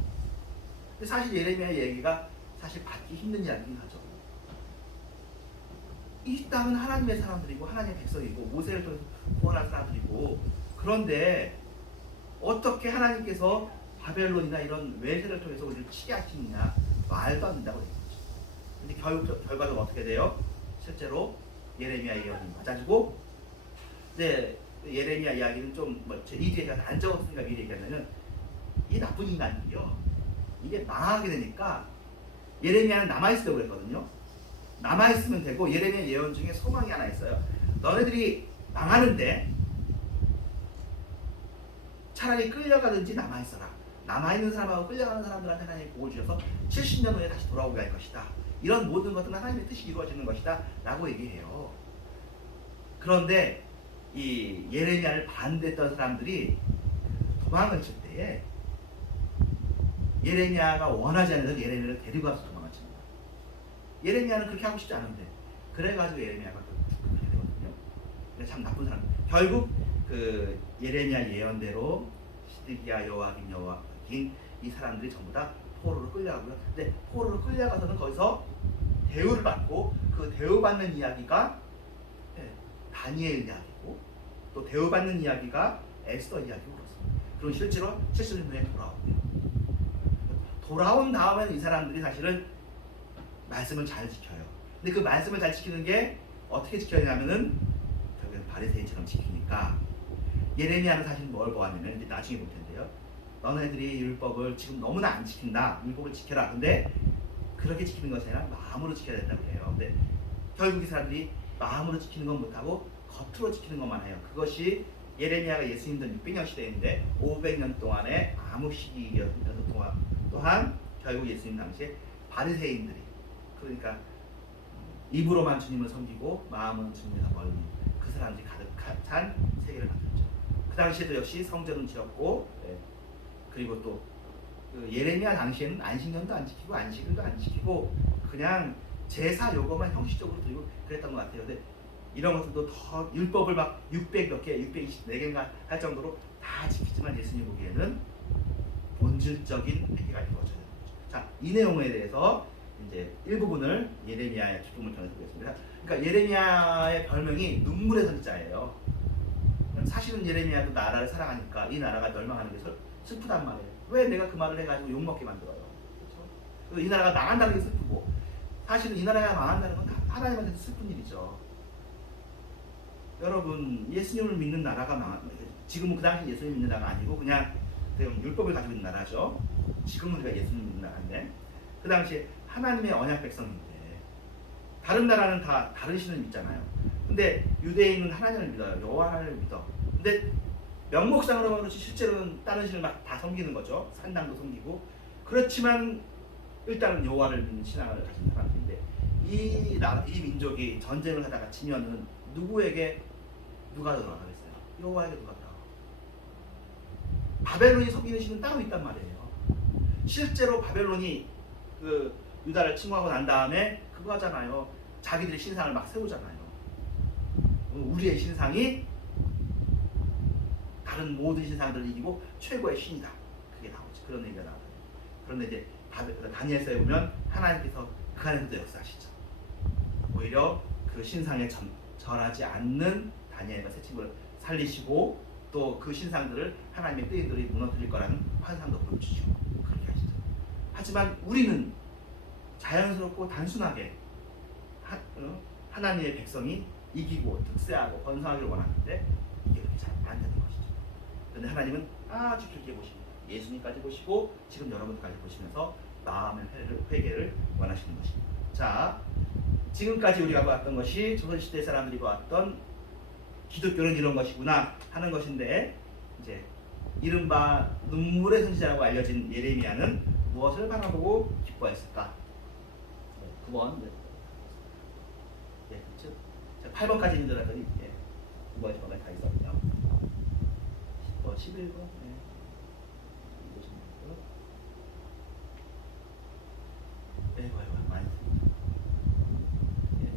근데 사실 예레미야의 얘기가 사실 받기 힘든 이야기긴 하죠. 이 땅은 하나님의 사람들이고 하나님의 백성이고 모세를 통해서 구원한 사람들이고, 그런데 어떻게 하나님께서 바벨론이나 이런 외세를 통해서 우리를 치게 하시느냐, 말도 안 된다고 얘기했죠. 근데 결과적으로 어떻게 돼요? 실제로 예레미야 예언이 맞아지고, 이제 예레미야 이야기는 이 뒤에 안 적었으니까 미리 얘기하면, 이 나쁜 인간들이요, 이게 망하게 되니까 예레미야는 남아있으려고 그랬거든요. 남아있으면 되고, 예레미야 예언 중에 소망이 하나 있어요. 너네들이 망하는데 차라리 끌려가든지 남아있어라. 남아있는 사람하고 끌려가는 사람들한테 하나님이 복을 주셔서 70년 후에 다시 돌아오게 할 것이다. 이런 모든 것들은 하나님의 뜻이 이루어지는 것이다 라고 얘기해요. 그런데 이 예레미야를 반대했던 사람들이 도망을 칠 때에 예레미야가 원하지 않는 예레미야를 데리고 가서 도망을 칩니다. 예레미야는 그렇게 하고 싶지 않은데, 그래가지고 예레미야가 그렇게 되거든요. 참 나쁜 사람. 결국 그 예레미야 예언대로 시드기야, 요아긴, 이 사람들이 전부 다 포로로 끌려가고요. 근데 포로로 끌려가서는 거기서 대우를 받고, 그 대우받는 이야기가 다니엘 이야기고, 또 대우받는 이야기가 에스더 이야기고 그렇습니다. 그리고 실제로 70년 후에 돌아오고요. 돌아온 다음에는 이 사람들이 사실은 말씀을 잘 지켜요. 근데 그 말씀을 잘 지키는 게 어떻게 지켜야 하냐면은 결국엔 바리새인처럼 지키니까, 예레미야는 사실 뭘 보았냐면, 이제 나중에 볼 텐데요. 너네들이 율법을 지금 너무나 안 지킨다. 율법을 지켜라. 근데 그렇게 지키는 것이 아니라 마음으로 지켜야 된다고 해요. 근데 결국 이 사람들이 마음으로 지키는 건 못하고 겉으로 지키는 것만 해요. 그것이 예레미야가 예수님던 600년 시대인데 500년 동안의 암흑 시기였던 또한 결국 예수님 당시에 바리새인들이, 그러니까 입으로만 주님을 섬기고 마음은 주님에서 멀리, 그 사람들이 가득 찬 세계를 만들었죠. 그 당시에도 역시 성전은 지었고, 그리고 또 그 예레미야 당시에는 안식년도 안 지키고 안식일도 안 지키고 그냥 제사 요거만 형식적으로 드리고 그랬던 것 같아요. 근데 이런 것들도 더 율법을 막 600 몇 개, 624개인가 할 정도로 다 지키지만 예수님 보기에는 본질적인 회개가 이루어져야 되는 거죠. 자, 이 내용에 대해서 이제 일부분을 예레미야의 기쁨을 통해서 보겠습니다. 그러니까 예레미야의 별명이 눈물의 선지자예요. 사실은 예레미야도 나라를 사랑하니까 이 나라가 멸망하는 게 슬프단 말이에요. 왜 내가 그 말을 해가지고 욕먹게 만들어요? 그렇죠? 이 나라가 망한다는 게 슬프고 사실은 이 나라가 망한다는 건 하나님한테도 슬픈 일이죠. 여러분 예수님을 믿는 나라가 지금은 그 당시 예수님 믿는 나라가 아니고 그냥 율법을 가지고 있는 나라죠. 지금은 우리가 예수님 믿는 나라인데 그 당시에 하나님의 언약 백성인데 다른 나라는 다 다른 신을 믿잖아요. 근데 유대인은 하나님을 믿어요. 여호와 하나님을 믿어. 근데 명목상으로만 그렇지 실제로는 다른 신을 막 다 섬기는 거죠. 산당도 섬기고. 그렇지만 일단은 여호와를 믿는 신앙을 가진 사람들인데 이 민족이 전쟁을 하다가 지면은 누구에게 누가 돌아가겠어요? 여호와에게 누가 돌아가? 바벨론이 섬기는 신은 따로 있단 말이에요. 실제로 바벨론이 그 유다를 침공하고 난 다음에 그거 하잖아요. 자기들의 신상을 막 세우잖아요. 우리의 신상이 다른 모든 신상들을 이기고 최고의 신이다. 그게 나오죠. 그런 얘기가 나와요. 그런데 이제 다니엘서에 보면 하나님께서 그 안에서도 역사하시죠. 오히려 그 신상에 절하지 않는 다니엘과 세 친구를 살리시고 또 그 신상들을 하나님의 뜻들이 무너뜨릴 거라는 환상도 보여주시고 그렇게 하시죠. 하지만 우리는 자연스럽고 단순하게 하나님의 백성이 이기고 득세하고 번성하기를 원하는데 이게 그렇게 잘 안 되는 것이죠. 그런데 하나님은 아주 길게 보십니다. 예수님까지 보시고 지금 여러분까지 보시면서 마음의 회개를 원하시는 것입니다. 자, 지금까지 우리가 보았던 것이 조선시대 사람들이 보았던 기독교는 이런 것이구나 하는 것인데 이제 이른바 눈물의 선지자라고 알려진 예레미야는 무엇을 바라보고 기뻐했을까? 9번 그렇죠? 8번까지 있는 줄 알았더니 9번, 10번에 다 있었네요. 10번, 11번 많이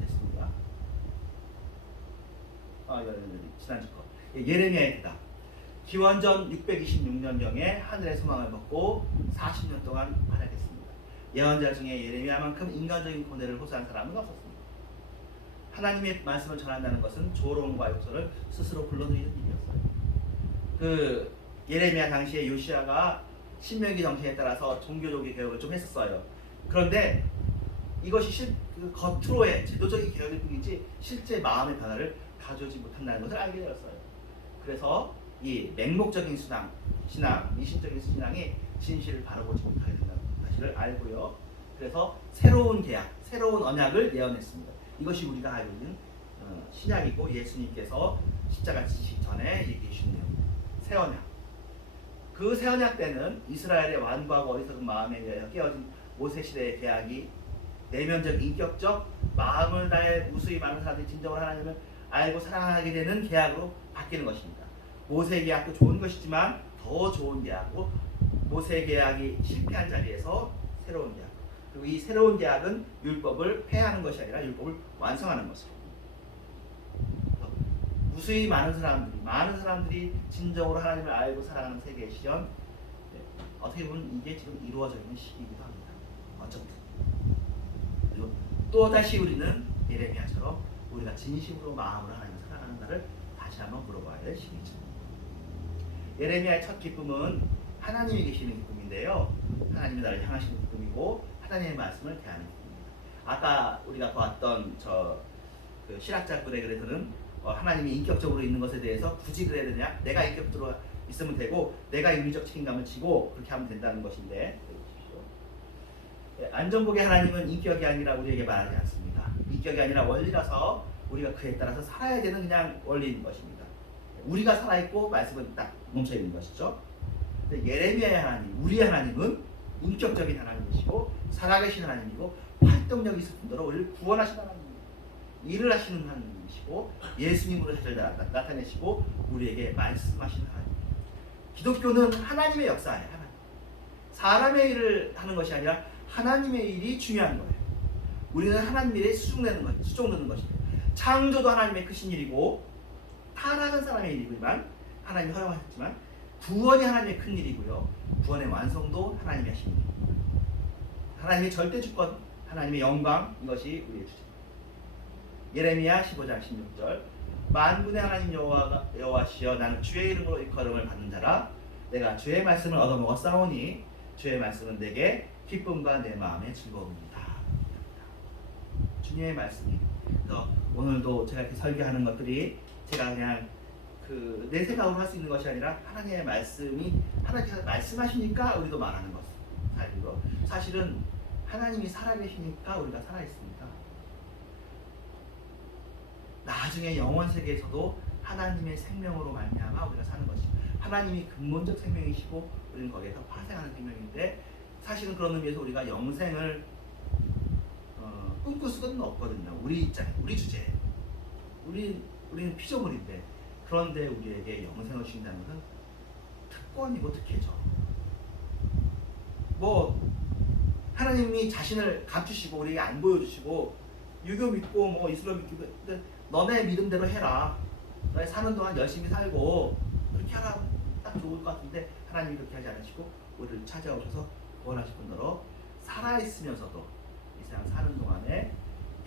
됐습니다. 지난주 거 예레미야의 대답. 기원전 626년경에 하늘의 소망을 먹고 40년 동안 활약했습니다. 예언자 중에 예레미야만큼 인간적인 고뇌를 호소한 사람은 없었습니다. 하나님의 말씀을 전한다는 것은 조롱과 욕설을 스스로 불러들이는 일이었어요. 그 예레미야 당시에 요시야가 신명기 정신에 따라서 종교적인 개혁을 좀 했었어요. 그런데 이것이 겉으로의 제도적인 개혁일 뿐이지 실제 마음의 변화를 가져오지 못한다는 것을 알게 되었어요. 그래서 이 맹목적인 신앙, 미신적인 신앙이 진실을 바라보지 못하게 된다는 사실을 알고요. 그래서 새로운 계약, 새로운 언약을 예언했습니다. 이것이 우리가 알고 있는 신약이고 예수님께서 십자가 지시기 전에 얘기해 주신 내용입니다. 새 언약. 그 새 언약 때는 이스라엘의 완고하고 어리석은 마음에 의하여 깨어진 모세 시대의 계약이 내면적, 인격적, 마음을 다해 무수히 많은 사람들이 진정으로 하나님을 알고 사랑하게 되는 계약으로 바뀌는 것입니다. 모세 계약도 좋은 것이지만 더 좋은 계약으로 모세 계약이 실패한 자리에서 새로운 계약. 그리고 이 새로운 계약은 율법을 폐하는 것이 아니라 율법을 완성하는 것입니다. 무수히 많은 사람들이 진정으로 하나님을 알고 사랑하는 세계의 시련, 어떻게 보면 이게 지금 이루어져 있는 시기이기도 합니다. 어쩌면. 그리고 또 다시 우리는 예레미야처럼 우리가 진심으로 마음으로 하나님을 사랑하는가를 다시 한번 물어봐야 될 시기죠. 예레미야의 첫 기쁨은 하나님이 계시는 기쁨인데요. 하나님이 나를 향하시는 기쁨이고 하나님의 말씀을 대하는 기쁨입니다. 아까 우리가 보았던 그 실학자 글에 그래서는 하나님이 인격적으로 있는 것에 대해서 굳이 그래야 되냐? 내가 인격적으로 있으면 되고 내가 인류적 책임감을 지고 그렇게 하면 된다는 것인데 안전복의 하나님은 인격이 아니라 우리에게 말하지 않습니다. 인격이 아니라 원리라서 우리가 그에 따라서 살아야 되는 그냥 원리인 것입니다. 우리가 살아있고 말씀은 딱 멈춰있는 것이죠. 근데 예레미야의 하나님, 우리의 하나님은 인격적인 하나님이시고 살아계신 하나님이고 활동력이 있을 뿐더러 우리를 구원하신 하나님입니다. 일을 하시는 하나님이시고 예수님으로 사실 나타내시고 우리에게 말씀하시는 하나님. 기독교는 하나님의 역사예요. 하나님. 사람의 일을 하는 것이 아니라 하나님의 일이 중요한 거예요. 우리는 하나님의 일에 수종되는 것이에요. 창조도 하나님의 크신 일이고 타락은 사람의 일이지만 하나님이 허용하셨지만 구원이 하나님의 큰 일이고요. 구원의 완성도 하나님이 하신 일입니다. 하나님의 절대 주권, 하나님의 영광, 이것이 우리의 주제입니다. 예레미야 15장 16절 만군의 하나님 여호와시여 나는 주의 이름으로 일컬음을 받는 자라 내가 주의 말씀을 얻어먹어 싸우니 주의 말씀은 내게 기쁨과 내 마음의 즐거움입니다. 주님의 말씀이 그래서 오늘도 제가 이렇게 설교하는 것들이 제가 그냥 내 생각으로 할 수 있는 것이 아니라 하나님의 말씀이 하나님께서 말씀하시니까 우리도 말하는 것을 살고 사실은 하나님이 살아계시니까 우리가 살아있습니다. 나중에 영원 세계에서도 하나님의 생명으로 말미암아 우리가 사는 것이죠. 하나님이 근본적 생명이시고 우리는 거기에서 파생하는 생명인데 사실은 그런 의미에서 우리가 영생을 꿈꿀 수는 없거든요. 우리 입장에, 우리 주제에. 우리는 피조물인데 그런데 우리에게 영생을 주신다는 것은 특권이고 특혜죠. 하나님이 자신을 감추시고 우리에게 안 보여주시고 유교 믿고 이슬람 믿고 너네 믿음대로 해라. 너네 사는 동안 열심히 살고 그렇게 하라. 딱 좋을 것 같은데 하나님이 그렇게 하지 않으시고 우리를 찾아오셔서 구원하실 분더러 살아있으면서도 이 세상 사는 동안에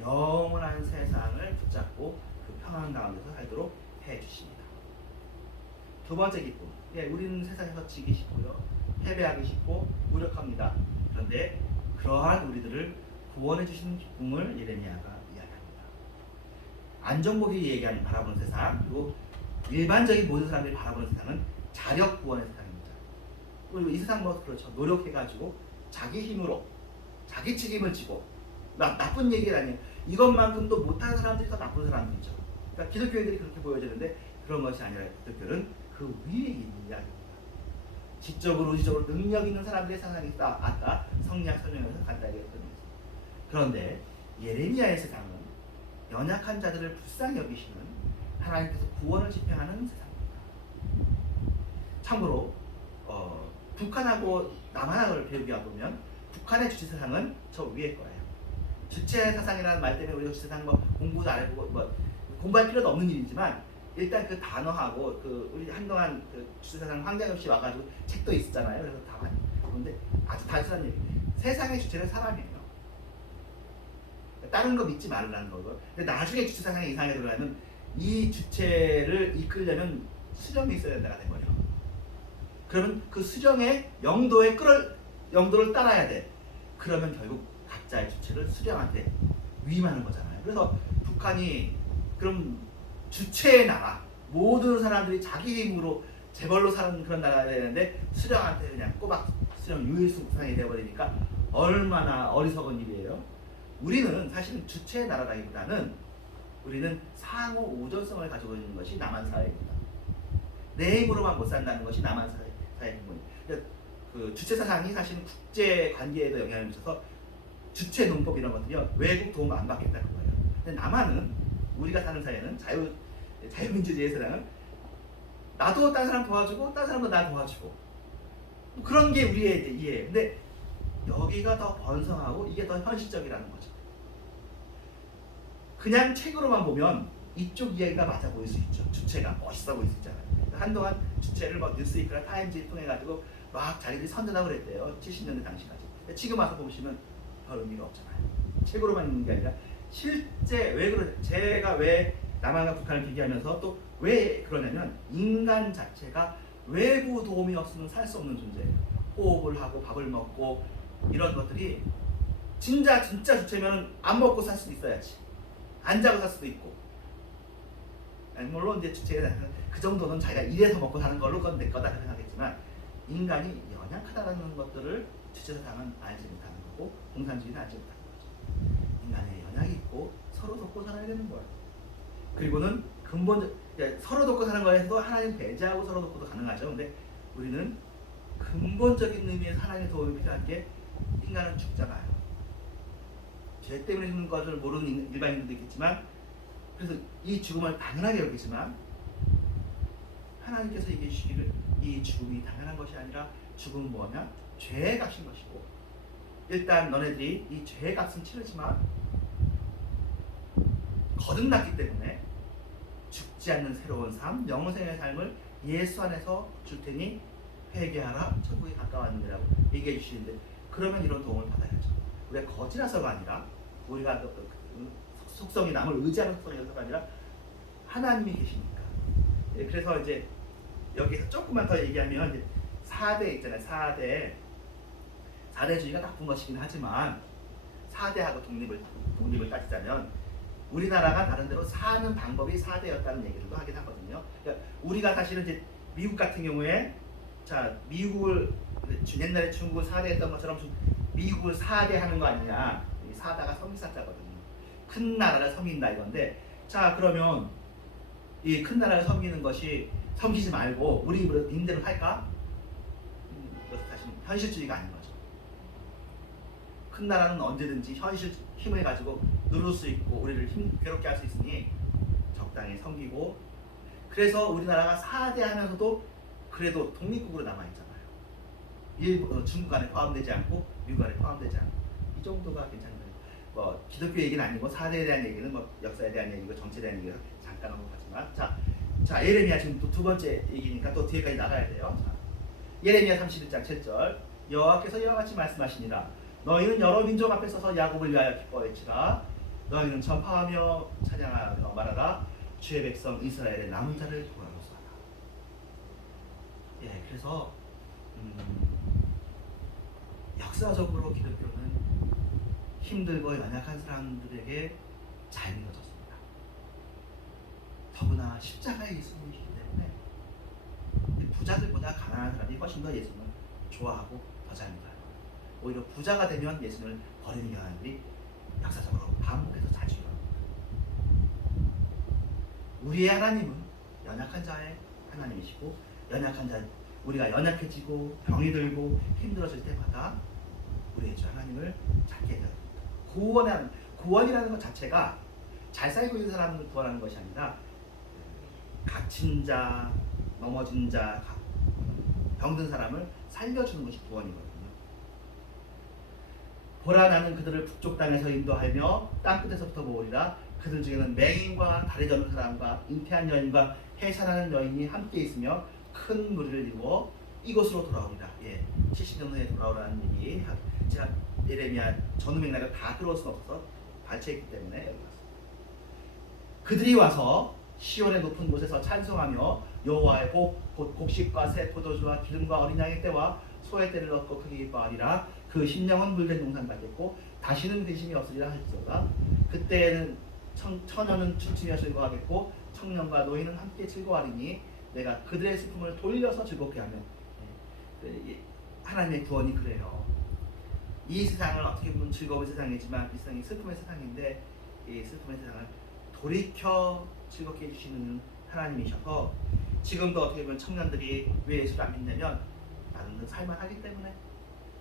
영원한 세상을 붙잡고 그 평안 가운데서 살도록 해주십니다. 두 번째 기쁨. 우리는 세상에서 지기 쉽고요. 패배하기 쉽고 무력합니다. 그런데 그러한 우리들을 구원해 주시는 기쁨을 예레미야가 이야기합니다. 안정복이 얘기하는 바라보는 세상 그리고 일반적인 모든 사람들이 바라보는 세상은 자력 구원의 세상입니다. 그리고 이 세상 그렇죠. 노력해가지고 자기 힘으로 자기 책임을 지고 나쁜 얘기가 아니에요. 이것만큼도 못하는 사람들이 더 나쁜 사람들이죠. 그러니까 기독교인들이 그렇게 보여지는데 그런 것이 아니라 기독교는 그 위에 있는 이야기입니다. 지적으로 의지적으로 능력 있는 사람들의 세상이 있다. 아까 성리학 설명에서 간단하게 했던 그런데 예레미야의 세상은 연약한 자들을 불쌍히 여기시는 하나님께서 구원을 집행하는 세상입니다. 참고로 북한하고 남한하고를 비교해 보면 북한의 주체 사상은 저 위에 거예요. 주체 사상이라는 말 때문에 우리가 주체 사상 공부도 안 해보고 공부할 필요도 없는 일이지만 일단 그 단어하고 우리 한동안 주체 사상 황장엽 씨 와가지고 책도 있었잖아요. 그래서 다 많이. 그런데 아주 단순한 얘기. 세상의 주체는 사람이에요. 다른 거 믿지 말라는 거고. 근데 나중에 주체 사상의 이상에 들어가면 이 주체를 이끌려면 수령이 있어야 된다가 된 거예요. 그러면 그 수령의 영도를 따라야 돼. 그러면 결국 각자의 주체를 수령한테 위임하는 거잖아요. 그래서 북한이 그럼 주체의 나라, 모든 사람들이 자기 힘으로 재벌로 사는 그런 나라가 되는데 수령한테 그냥 꼬박 수령 유일수상이 되어버리니까 얼마나 어리석은 일이에요. 우리는 사실은 주체의 나라라기보다는 우리는 상호 우존성을 가지고 있는 것이 남한 사회입니다. 내 힘으로만 못 산다는 것이 남한 사회의 부분입니다. 그 주체 사상이 사실은 국제 관계에도 영향을 미쳐서 주체 논법 이런 것들이요 외국 도움 안 받겠다는 거예요. 근데 남한은 우리가 사는 사회는 자유민주주의 세상은 나도 다른 사람 도와주고 다른 사람도 나 도와주고 그런 게 우리의 이해예요. 근데 여기가 더 번성하고 이게 더 현실적이라는 거죠. 그냥 책으로만 보면 이쪽 이야기가 맞아 보일 수 있죠. 주체가 멋있어 보일 수 있잖아요. 한동안 주체를 뉴스위크나 타임지를 통해 가지고 막 자기들이 선전하고 그랬대요. 70년대 당시까지. 지금 와서 보시면 별 의미가 없잖아요. 책으로만 있는 게 아니라 실제 제가 왜 남한과 북한을 비교하면서 또 왜 그러냐면 인간 자체가 외부 도움이 없으면 살 수 없는 존재예요. 호흡을 하고 밥을 먹고 이런 것들이 진짜 주체면 안 먹고 살 수도 있어야지. 안 자고 살 수도 있고. 물론 이제 주체가 그 정도는 자기가 일해서 먹고 사는 걸로 그건 내 거다 생각하겠지만 인간이 연약하다는 것들을 주체 사상은 알지 못하는 거고 공산주의는 알지 못하는 거죠. 인간의 연약이 있고 서로 돕고 살아야 되는 거예요. 그리고는 서로 돕고 사는 거에서도 하나님 배제하고 서로 돕고도 가능하죠. 근데 우리는 근본적인 의미에서 하나님의 도움이 필요한 게 인간은 죽잖아요. 죄 때문에 죽는 것을 모르는 일반인들도 있겠지만 그래서 이 죽음을 당연하게 여기지만 하나님께서 얘기해 주시기를 이 죽음이 당연한 것이 아니라 죽음은 뭐냐? 죄의 값인 것이고, 일단 너네들이 이 죄의 값은 치르지만 거듭났기 때문에 죽지 않는 새로운 삶, 영생의 삶을 예수 안에서 줄 테니 회개하라, 천국이 가까웠느니라고 얘기해 주시는데, 그러면 이런 도움을 받아야죠. 우리가 거지라서가 아니라, 우리가 속성이 남을 의지하는 속성이라서가 아니라 하나님이 계시니까. 예, 그래서 이제 여기서 조금만 더 얘기하면, 이제 4대 있잖아요. 4대주의가 나쁜 것이긴 하지만 4대하고 독립을 따지자면 우리나라가 나름대로 사는 방법이 4대였다는 얘기를 하긴 하거든요. 그러니까 우리가 사실은 이제 미국 같은 경우에, 자, 미국을 옛날에 중국을 4대 했던 것처럼 미국을 4대 하는 거 아니냐. 이 4다가 섬기사자거든요. 큰 나라를 섬긴다 이건데, 자, 그러면 이 큰 나라를 섬기는 것이, 섬기지 말고 우리 입으로 임대를 할까? 그것은 사실 현실주의가 아닌 거죠. 큰 나라는 언제든지 현실 힘을 가지고 누를 수 있고 우리를 괴롭게 할 수 있으니 적당히 섬기고, 그래서 우리나라가 4대 하면서도 그래도 독립국으로 남아있잖아요. 중국 안에 포함되지 않고 미국 안에 포함되지 않고, 이 정도가 괜찮은 거예요. 뭐 기독교 얘기는 아니고 4대에 대한 얘기는 뭐 역사에 대한 얘기고 정치에 대한 얘기가 잠깐 하고 가지만, 자 예레미야 지금 또 두 번째 얘기니까 또 뒤에까지 나가야 돼요. 자, 예레미야 31장 7절, 여호와께서 이와 같이 말씀하시니라. 너희는 여러 민족 앞에 서서 야곱을 위하여 기뻐할지라. 너희는 전파하며 찬양하며 말하라. 주의 백성 이스라엘의 남은 자를 구하소서 하라. 예, 그래서 역사적으로 기독교는 힘들고 연약한 사람들에게 잘 믿어졌습니다. 더구나 십자가의 예수님이시기 때문에 부자들보다 가난한 사람이 훨씬 더 예수님을 좋아하고 더 잘 믿어요. 오히려 부자가 되면 예수님을 버리는 경향들이 역사적으로 반복해서 자주 일어납니다. 우리의 하나님은 연약한 자의 하나님이시고, 연약한 자, 우리가 연약해지고 병이 들고 힘들어질 때마다 우리의 주 하나님을 찾게 됩니다. 구원이라는 것 자체가 잘 살고 있는 사람을 구원하는 것이 아니라 갇힌 자, 넘어진 자, 병든 사람을 살려주는 것이 구원이거든요. 보라, 나는 그들을 북쪽 땅에서 인도하며 땅끝에서부터 모으리라. 그들 중에는 맹인과 다리 저는 사람과 잉태한 여인과 해산하는 여인이 함께 있으며 큰 무리를 이루어 이곳으로 돌아오리라. 예, 70년 후에 돌아오라는 얘기. 제가 예레미야 전후 맥락을 다 들어올 수는 없어서 발췌했기 때문에 여기 왔습니다. 그들이 와서 시온의 높은 곳에서 찬송하며 여호와의 복, 곧 곡식과 새 포도주와 기름과 어린 양의 때와 소의 때를 얻고 크게 기뻐하리라. 그 심령은 물된 농산 같겠고 다시는 근심이 없으리라 할지어다. 그때에는 처녀는 춤추며 즐거워하겠고 청년과 노인은 함께 즐거워하리니 내가 그들의 슬픔을 돌려서 즐겁게 하며. 하나님의 구원이 그래요. 이 세상을 어떻게 보면 즐거운 세상이지만 이 세상이 슬픔의 세상인데, 이 슬픔의 세상을 돌이켜 즐겁게 해주시는 하나님이셔서, 지금도 어떻게 보면 청년들이 왜 예수를 안 믿냐면 나름대로 살만하기 때문에,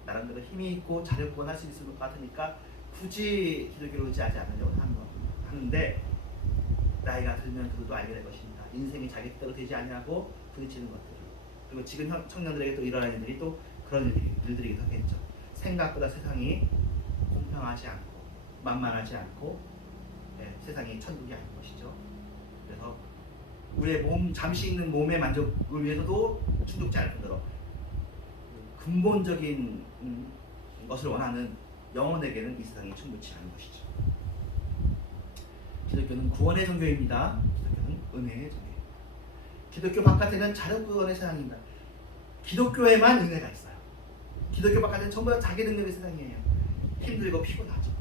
나름대로 힘이 있고 자력구원할 수 있을 것 같으니까 굳이 기독교를 의지하지 않으려고 하는데, 나이가 들면 그들도 알게 될 것입니다. 인생이 자기 뜻대로 되지 않냐고 부딪히는 것들을. 그리고 지금 청년들에게 또 일어나는 일들이 또 그런 일들이기도 하겠죠. 생각보다 세상이 공평하지 않고 만만하지 않고, 세상이 천국이 아닌 것이죠. 그래서 우리의 몸, 잠시 있는 몸의 만족을 위해서도 충족지 않을 뿐더러 근본적인 것을 원하는 영혼에게는 이 세상이 충분치 않은 것이죠. 기독교는 구원의 종교입니다. 기독교는 은혜의 종교입니다. 기독교 바깥에는 자력구원의 세상입니다. 기독교에만 은혜가 있어요. 기독교 바깥에는 전부 다 자기 능력의 세상이에요. 힘들고 피곤하죠.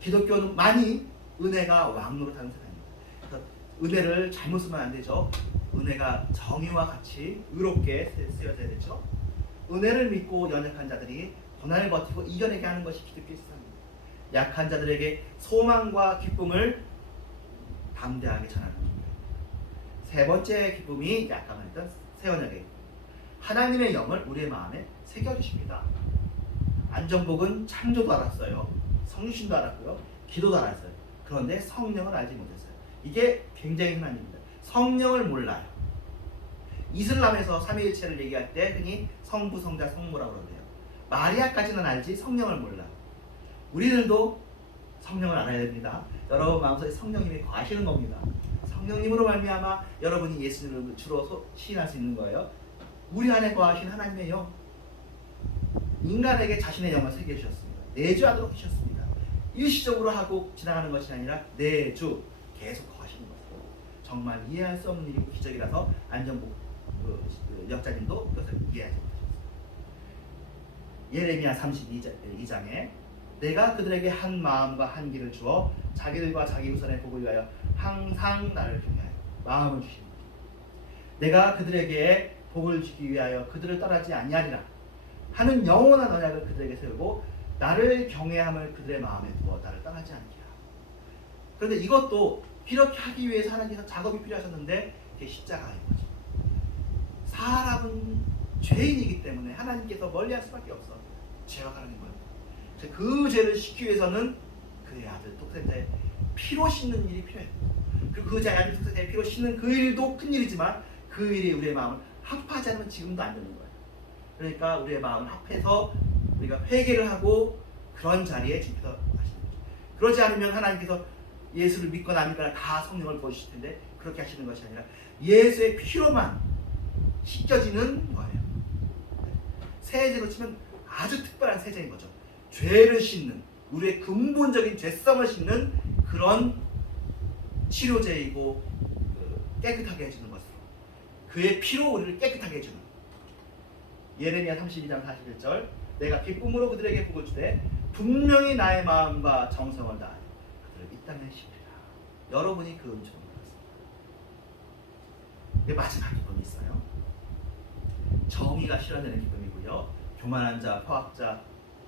기독교는 많이 은혜가 왕노릇하는 세상입니다. 그래서 은혜를 잘못 쓰면 안 되죠. 은혜가 정의와 같이 의롭게 쓰여져야 되죠. 은혜를 믿고 연약한 자들이 고난을 버티고 이겨내게 하는 것이 기독교의 세상입니다. 약한 자들에게 소망과 기쁨을 담대하게 전하는 겁니다. 세 번째 기쁨이 약간만 했던 새 언약의 하나님의 영을 우리의 마음에 새겨주십니다. 안정복은 창조도 알았어요. 성육신도 알았고요. 기도도 알았어요. 그런데 성령을 알지 못했어요. 이게 굉장히 흔한 일입니다. 성령을 몰라요. 이슬람에서 삼위일체를 얘기할 때 흔히 성부, 성자, 성모라고 그러네요. 마리아까지는 알지 성령을 몰라. 우리들도 성령을 알아야 됩니다. 여러분 마음속에 성령님이 거하시는 겁니다. 성령님으로 말미암아 여러분이 예수님을 주로 시인할 수 있는 거예요. 우리 안에 거하신 하나님의 영, 인간에게 자신의 영을 새겨주셨습니다. 내주하도록 하셨습니다. 일시적으로 하고 지나가는 것이 아니라 내주 계속 거하시는 거예요. 정말 이해할 수 없는 일이고 기적이라서 안정복 역자님도 그것을 이해하지 못하셨어요. 예레미야 32장에 내가 그들에게 한 마음과 한 길을 주어 자기들과 자기 후손의 복을 위하여 항상 나를 경외하여 마음을 주시는 거죠. 내가 그들에게 복을 주기 위하여 그들을 떠나지 아니하리라 하는 영원한 언약을 그들에게 세우고 나를 경외함을 그들의 마음에 두어 나를 떠나지 않게 하라. 그런데 이것도 이렇게 하기 위해서 하나님께서 작업이 필요하셨는데 그게 십자가인 거죠. 사람은 죄인이기 때문에 하나님께서 멀리할 수밖에 없어. 죄가 가는 거예요. 그 죄를 씻기 위해서는 그의 아들 독생자의 피로 씻는 일이 필요해요. 그리고 그 아들 독생자의 피로 씻는 그 일도 큰 일이지만 그 일이 우리의 마음을 합하지 않으면 지금도 안 되는 거예요. 그러니까 우리의 마음을 합해서 우리가 회개를 하고 그런 자리에 주께서 하시는 거죠. 그러지 않으면 하나님께서 예수를 믿거나 안 믿거나 다 성령을 부어주실 텐데 그렇게 하시는 것이 아니라 예수의 피로만 씻겨지는 거예요. 세제로 치면 아주 특별한 세제인 거죠. 죄를 씻는, 우리의 근본적인 죄성을 씻는 그런 치료제이고 깨끗하게 해주는 것으로 그의 피로 우리를 깨끗하게 해주는. 예레미야 32장 41절 내가 기쁨으로 그들에게 복을 주되 분명히 나의 마음과 정성을 다하여 그들을 이 땅에 심리라. 여러분이 그 은총을 받았습니다. 마지막 기쁨이 있어요. 정의가 실현되는 기쁨이고요. 교만한 자, 포악자,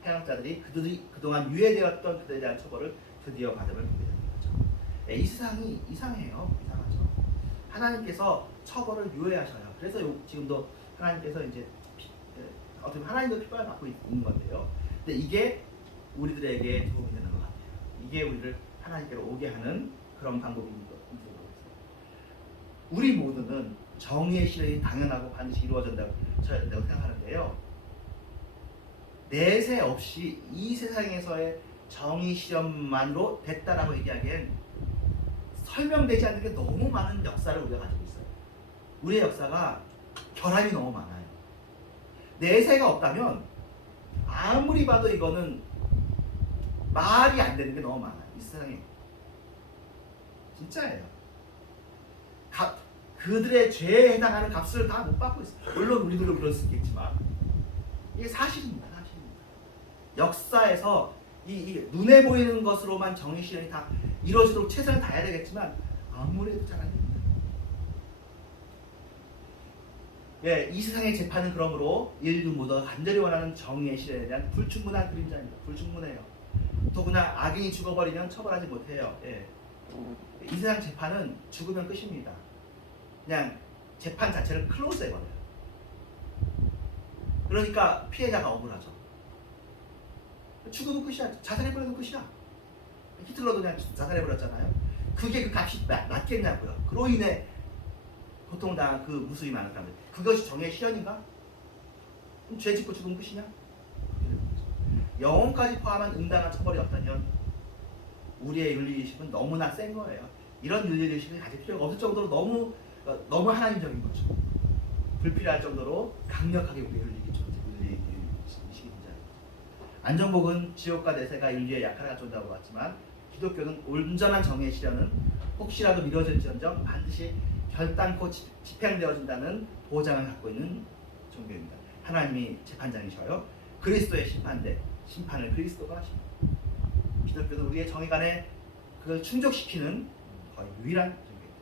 해양자들이 그들이 그동안 유예되었던 그들에 대한 처벌을 드디어 받음을 보게 되는 거죠. 이 세상이 이상해요. 이상하죠. 하나님께서 처벌을 유예하셔요. 그래서 지금도 하나님께서 이제 어떻게 보면 하나님도 핍박을 받고 있는 건데요. 근데 이게 우리들에게 도움이 되는 것 같아요. 이게 우리를 하나님께로 오게 하는 그런 방법인 것 같아요. 우리 모두는 정의의 실현이 당연하고 반드시 이루어져야 된다고 생각하는데요. 내세 없이 이 세상에서의 정의 실현만으로 됐다라고 얘기하기엔 설명되지 않는 게 너무 많은 역사를 우리가 가지고 있어요. 우리의 역사가 결함이 너무 많아요. 내세가 없다면 아무리 봐도 이거는 말이 안 되는 게 너무 많아요. 이 세상에. 진짜예요. 그들의 죄에 해당하는 값을 다 못 받고 있어요. 물론 우리들도 그럴 수 있겠지만 이게 사실입니다. 역사에서 이 눈에 보이는 것으로만 정의 실현이 다 이루어지도록 최선을 다해야 되겠지만 아무래도 잘 안 됩니다. 예, 이 세상의 재판은 그러므로 인류 모두가 간절히 원하는 정의의 실현에 대한 불충분한 그림자입니다. 불충분해요. 더구나 악인이 죽어버리면 처벌하지 못해요. 예. 이 세상 재판은 죽으면 끝입니다. 그냥 재판 자체를 클로즈 해버려요. 그러니까 피해자가 억울하죠. 죽으면 끝이야. 자살해버려도 끝이야. 히틀러도 그냥 자살해버렸잖아요. 그게 그 값이 낮겠냐고요. 그로 인해 고통당한 그 무수히 많은 사람들. 그것이 정의의 실현인가? 그럼 죄 짓고 죽으면 끝이냐? 영혼까지 포함한 응당한 처벌이 없다면 우리의 윤리의식은 너무나 센 거예요. 이런 윤리의식을 가질 필요가 없을 정도로 너무 하나님적인 거죠. 불필요할 정도로 강력하게 우리의 윤리의식이 안정복은 지옥과 내세가 인류의 약화를 가져온다고 봤지만 기독교는 온전한 정의의 실현은 혹시라도 미뤄질지언정 반드시 결단코 집행되어진다는 보장을 갖고 있는 종교입니다. 하나님이 재판장이셔요. 그리스도의 심판을 그리스도가 하십니다. 기독교는 우리의 정의관에 그걸 충족시키는 거의 유일한 종교입니다.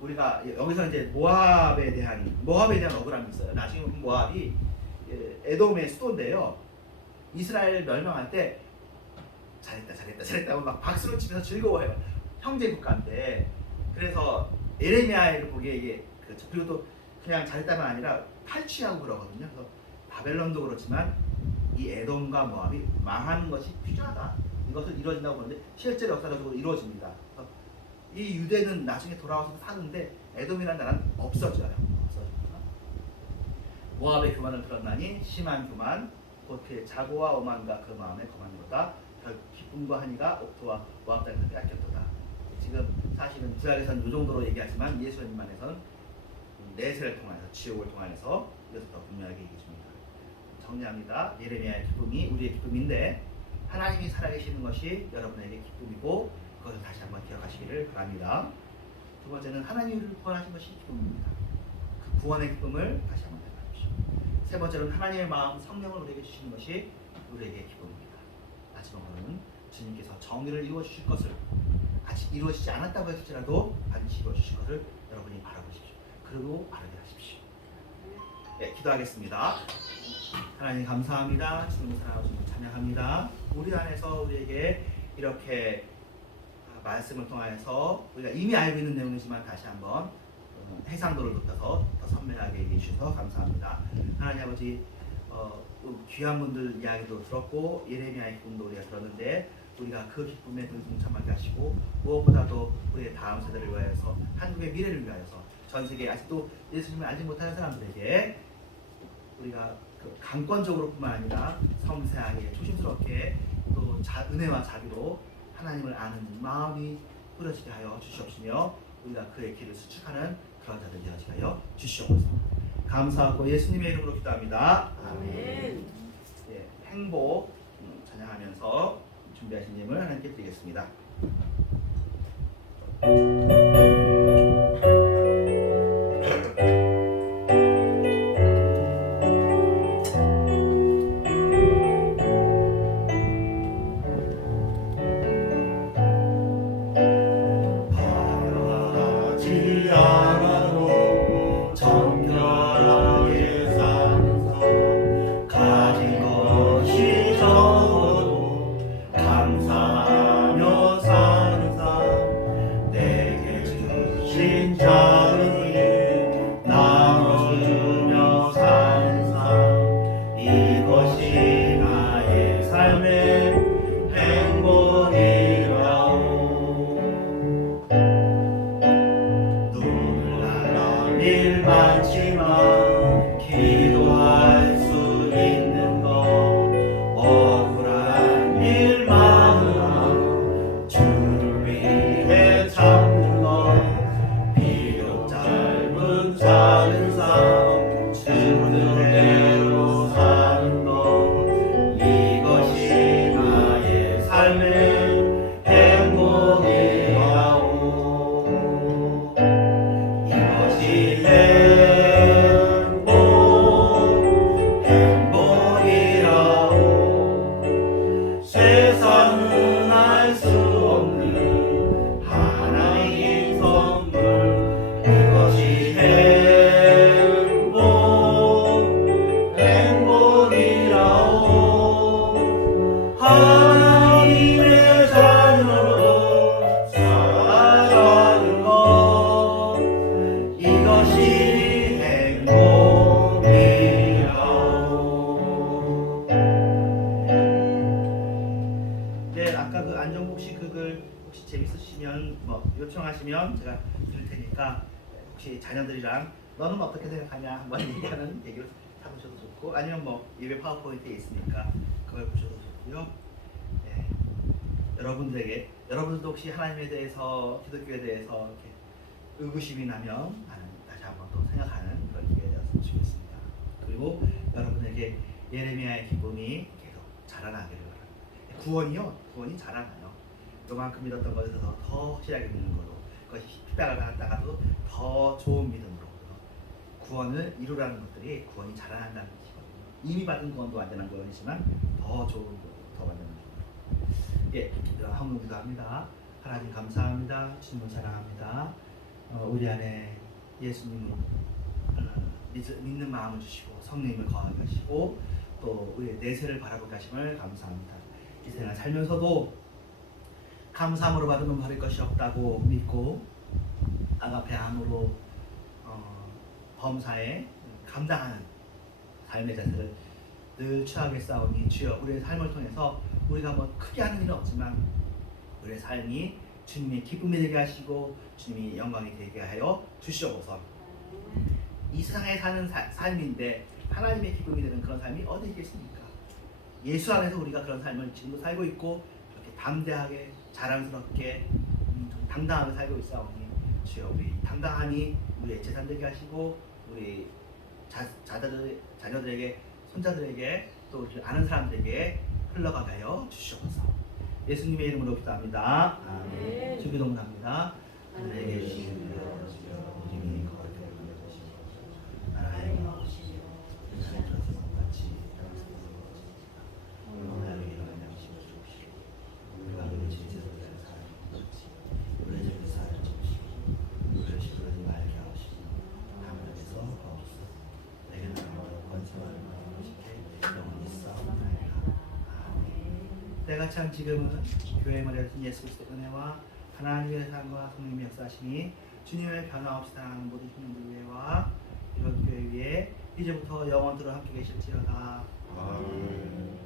우리가 여기서 이제 모압에 대한 억울함이 있어요. 나중에 보면 모압이 에돔의 수도인데요. 이스라엘 멸망할 때 잘했다고 막 박수를 치면서 즐거워해요. 형제 국가인데. 그래서 예레미야를 보기에 이게 그리고 또 그냥 잘했다만 아니라 탈취하고 그러거든요. 그래서 바벨론도 그렇지만 이 에돔과 모압이 망하는 것이 필요하다. 이것을 이루어진다고 보는데 실제로 역사적으로 이루어집니다. 이 유대는 나중에 돌아와서 사는데 에돔이라는 나라는 없어져요. 모압의 교만을 들었나니 심한 교만 곧 그의 자고와 오만과 그 마음에 거만이로다. 결국 기쁨과 한이가 옥토와 모압 땅에서 빼앗겼도다. 지금 사실은 구약에서는 이 정도로 얘기하지만 예수님만에서는 내세를 통해서 지옥을 통해서 이것을 더 분명하게 얘기해 줍니다. 정리합니다. 예레미야의 기쁨이 우리의 기쁨인데 하나님이 살아계시는 것이 여러분에게 기쁨이고 그것을 다시 한번 기억하시기를 바랍니다. 두 번째는 하나님이 우리를 구원하신 것이 기쁨입니다. 그 구원의 기쁨을 다시 한번 기억하십시오. 세 번째로는 하나님의 마음 성령을 우리에게 주시는 것이 우리에게 기쁨입니다. 마지막으로는 주님께서 정의를 이루어 주실 것을 아직 이루어지지 않았다고 할지라도 반드시 이루어 주실 것을 여러분이 바라보십시오. 그리고 바르게 하십시오. 네, 기도하겠습니다. 하나님 감사합니다. 주님을 사랑하시는 찬양합니다. 우리 안에서 우리에게 이렇게 말씀을 통하여서 우리가 이미 알고 있는 내용이지만 다시 한번 해상도를 높여서 더 선명하게 얘기해 주셔서 감사합니다. 하나님 아버지 귀한 분들 이야기도 들었고 예레미야의 기쁨도 우리가 들었는데 우리가 그 기쁨에 늘 동참하게 하시고 무엇보다도 우리의 다음 세대를 위하여서 한국의 미래를 위하여서 전 세계 아직도 예수님을 알지 못하는 사람들에게 우리가 그 강권적으로뿐만 아니라 섬세하게 조심스럽게 또 은혜와 자비로 하나님을 아는 마음이 뿌려지게 하여 주시옵시며 우리가 그의 길을 수축하는 그런 자들 되어지게 하여 주시옵소서. 감사하고 예수님의 이름으로 기도합니다. 아멘. 예, 행복 찬양하면서 준비하신 예물 하나님께 드리겠습니다. 요청하시면 제가 드릴 테니까 혹시 자녀들이랑 너는 어떻게 생각하냐 한번 얘기하는 얘기를 해보셔도 좋고 아니면 뭐 예배 파워포인트에 있으니까 그걸 보셔도 좋고요. 네. 여러분들도 혹시 하나님에 대해서 기독교에 대해서 이렇게 의구심이 나면 다시 한번 또 생각하는 그런 기회가 되었으면 좋겠습니다. 그리고 여러분에게 예레미야의 기쁨이 계속 자라나기를 바랍니다. 구원이 자라나요. 요만큼 믿었던 것에서 더 확실하게 믿는 거로 그것이 핍박을 받았다가도 더 좋은 믿음으로 구원을 이루라는 것들이 구원이 자라난다는 것이거든요. 이미 받은 구원도 완전한 구원이지만 더 좋은 구원, 더 완전한 구원. 예, 한번 기도합니다. 하나님 감사합니다. 주님을 사랑합니다. 우리 안에 예수님을 믿는 마음을 주시고 성령님을 거하게 하시고 또 우리의 내세를 바라보게 하심을 감사합니다. 이 생활 살면서도 감사함으로 받으면 받을 것이 없다고 믿고 아가페 암으로 범사에 감당하는 삶의 자세를 늘 취하게 싸우니 주여 우리의 삶을 통해서 우리가 뭐 크게 하는 일은 없지만 우리의 삶이 주님의 기쁨이 되게 하시고 주님이 영광이 되게 하여 주시옵소서. 이 세상에 사는 삶인데 하나님의 기쁨이 되는 그런 삶이 어디 있겠습니까? 예수 안에서 우리가 그런 삶을 지금도 살고 있고 이렇게 담대하게 자랑스럽게 좀 당당하게 살고 있사오니 주여 우리 당당함이 우리의 재산 되게 하시고 우리 자녀들에게 손자들에게 또 우리 아는 사람들에게 흘러가게 하여 주시옵소서. 예수님의 이름으로 기도합니다. 아멘. 준비 동문합니다. 하늘에 계신 이름이 거룩하게 여겨지시고 나라의 이루어지시며 세상의 것은 같이 오늘날 일어나는 양식을 주시고 우리가 그의 죄를 대하여 사하는 것같이 우리의 죄를 사하여 주시고 우리를 시끄러지 말게 하시고 하늘에서 거기서 내게 나라와 권세와 영광을 주시게 영원히 싸움나이다. 아멘. 때가 참 지금은 교회의 머리신 예수 그리스도의 은혜와 하나님의 사랑과 성령님의 역사하시니 주님의 변함없이 사랑하는 모든 신령들 위에와 이런 교회 위에 이제부터 영원토록 함께 계실지어다. 아멘.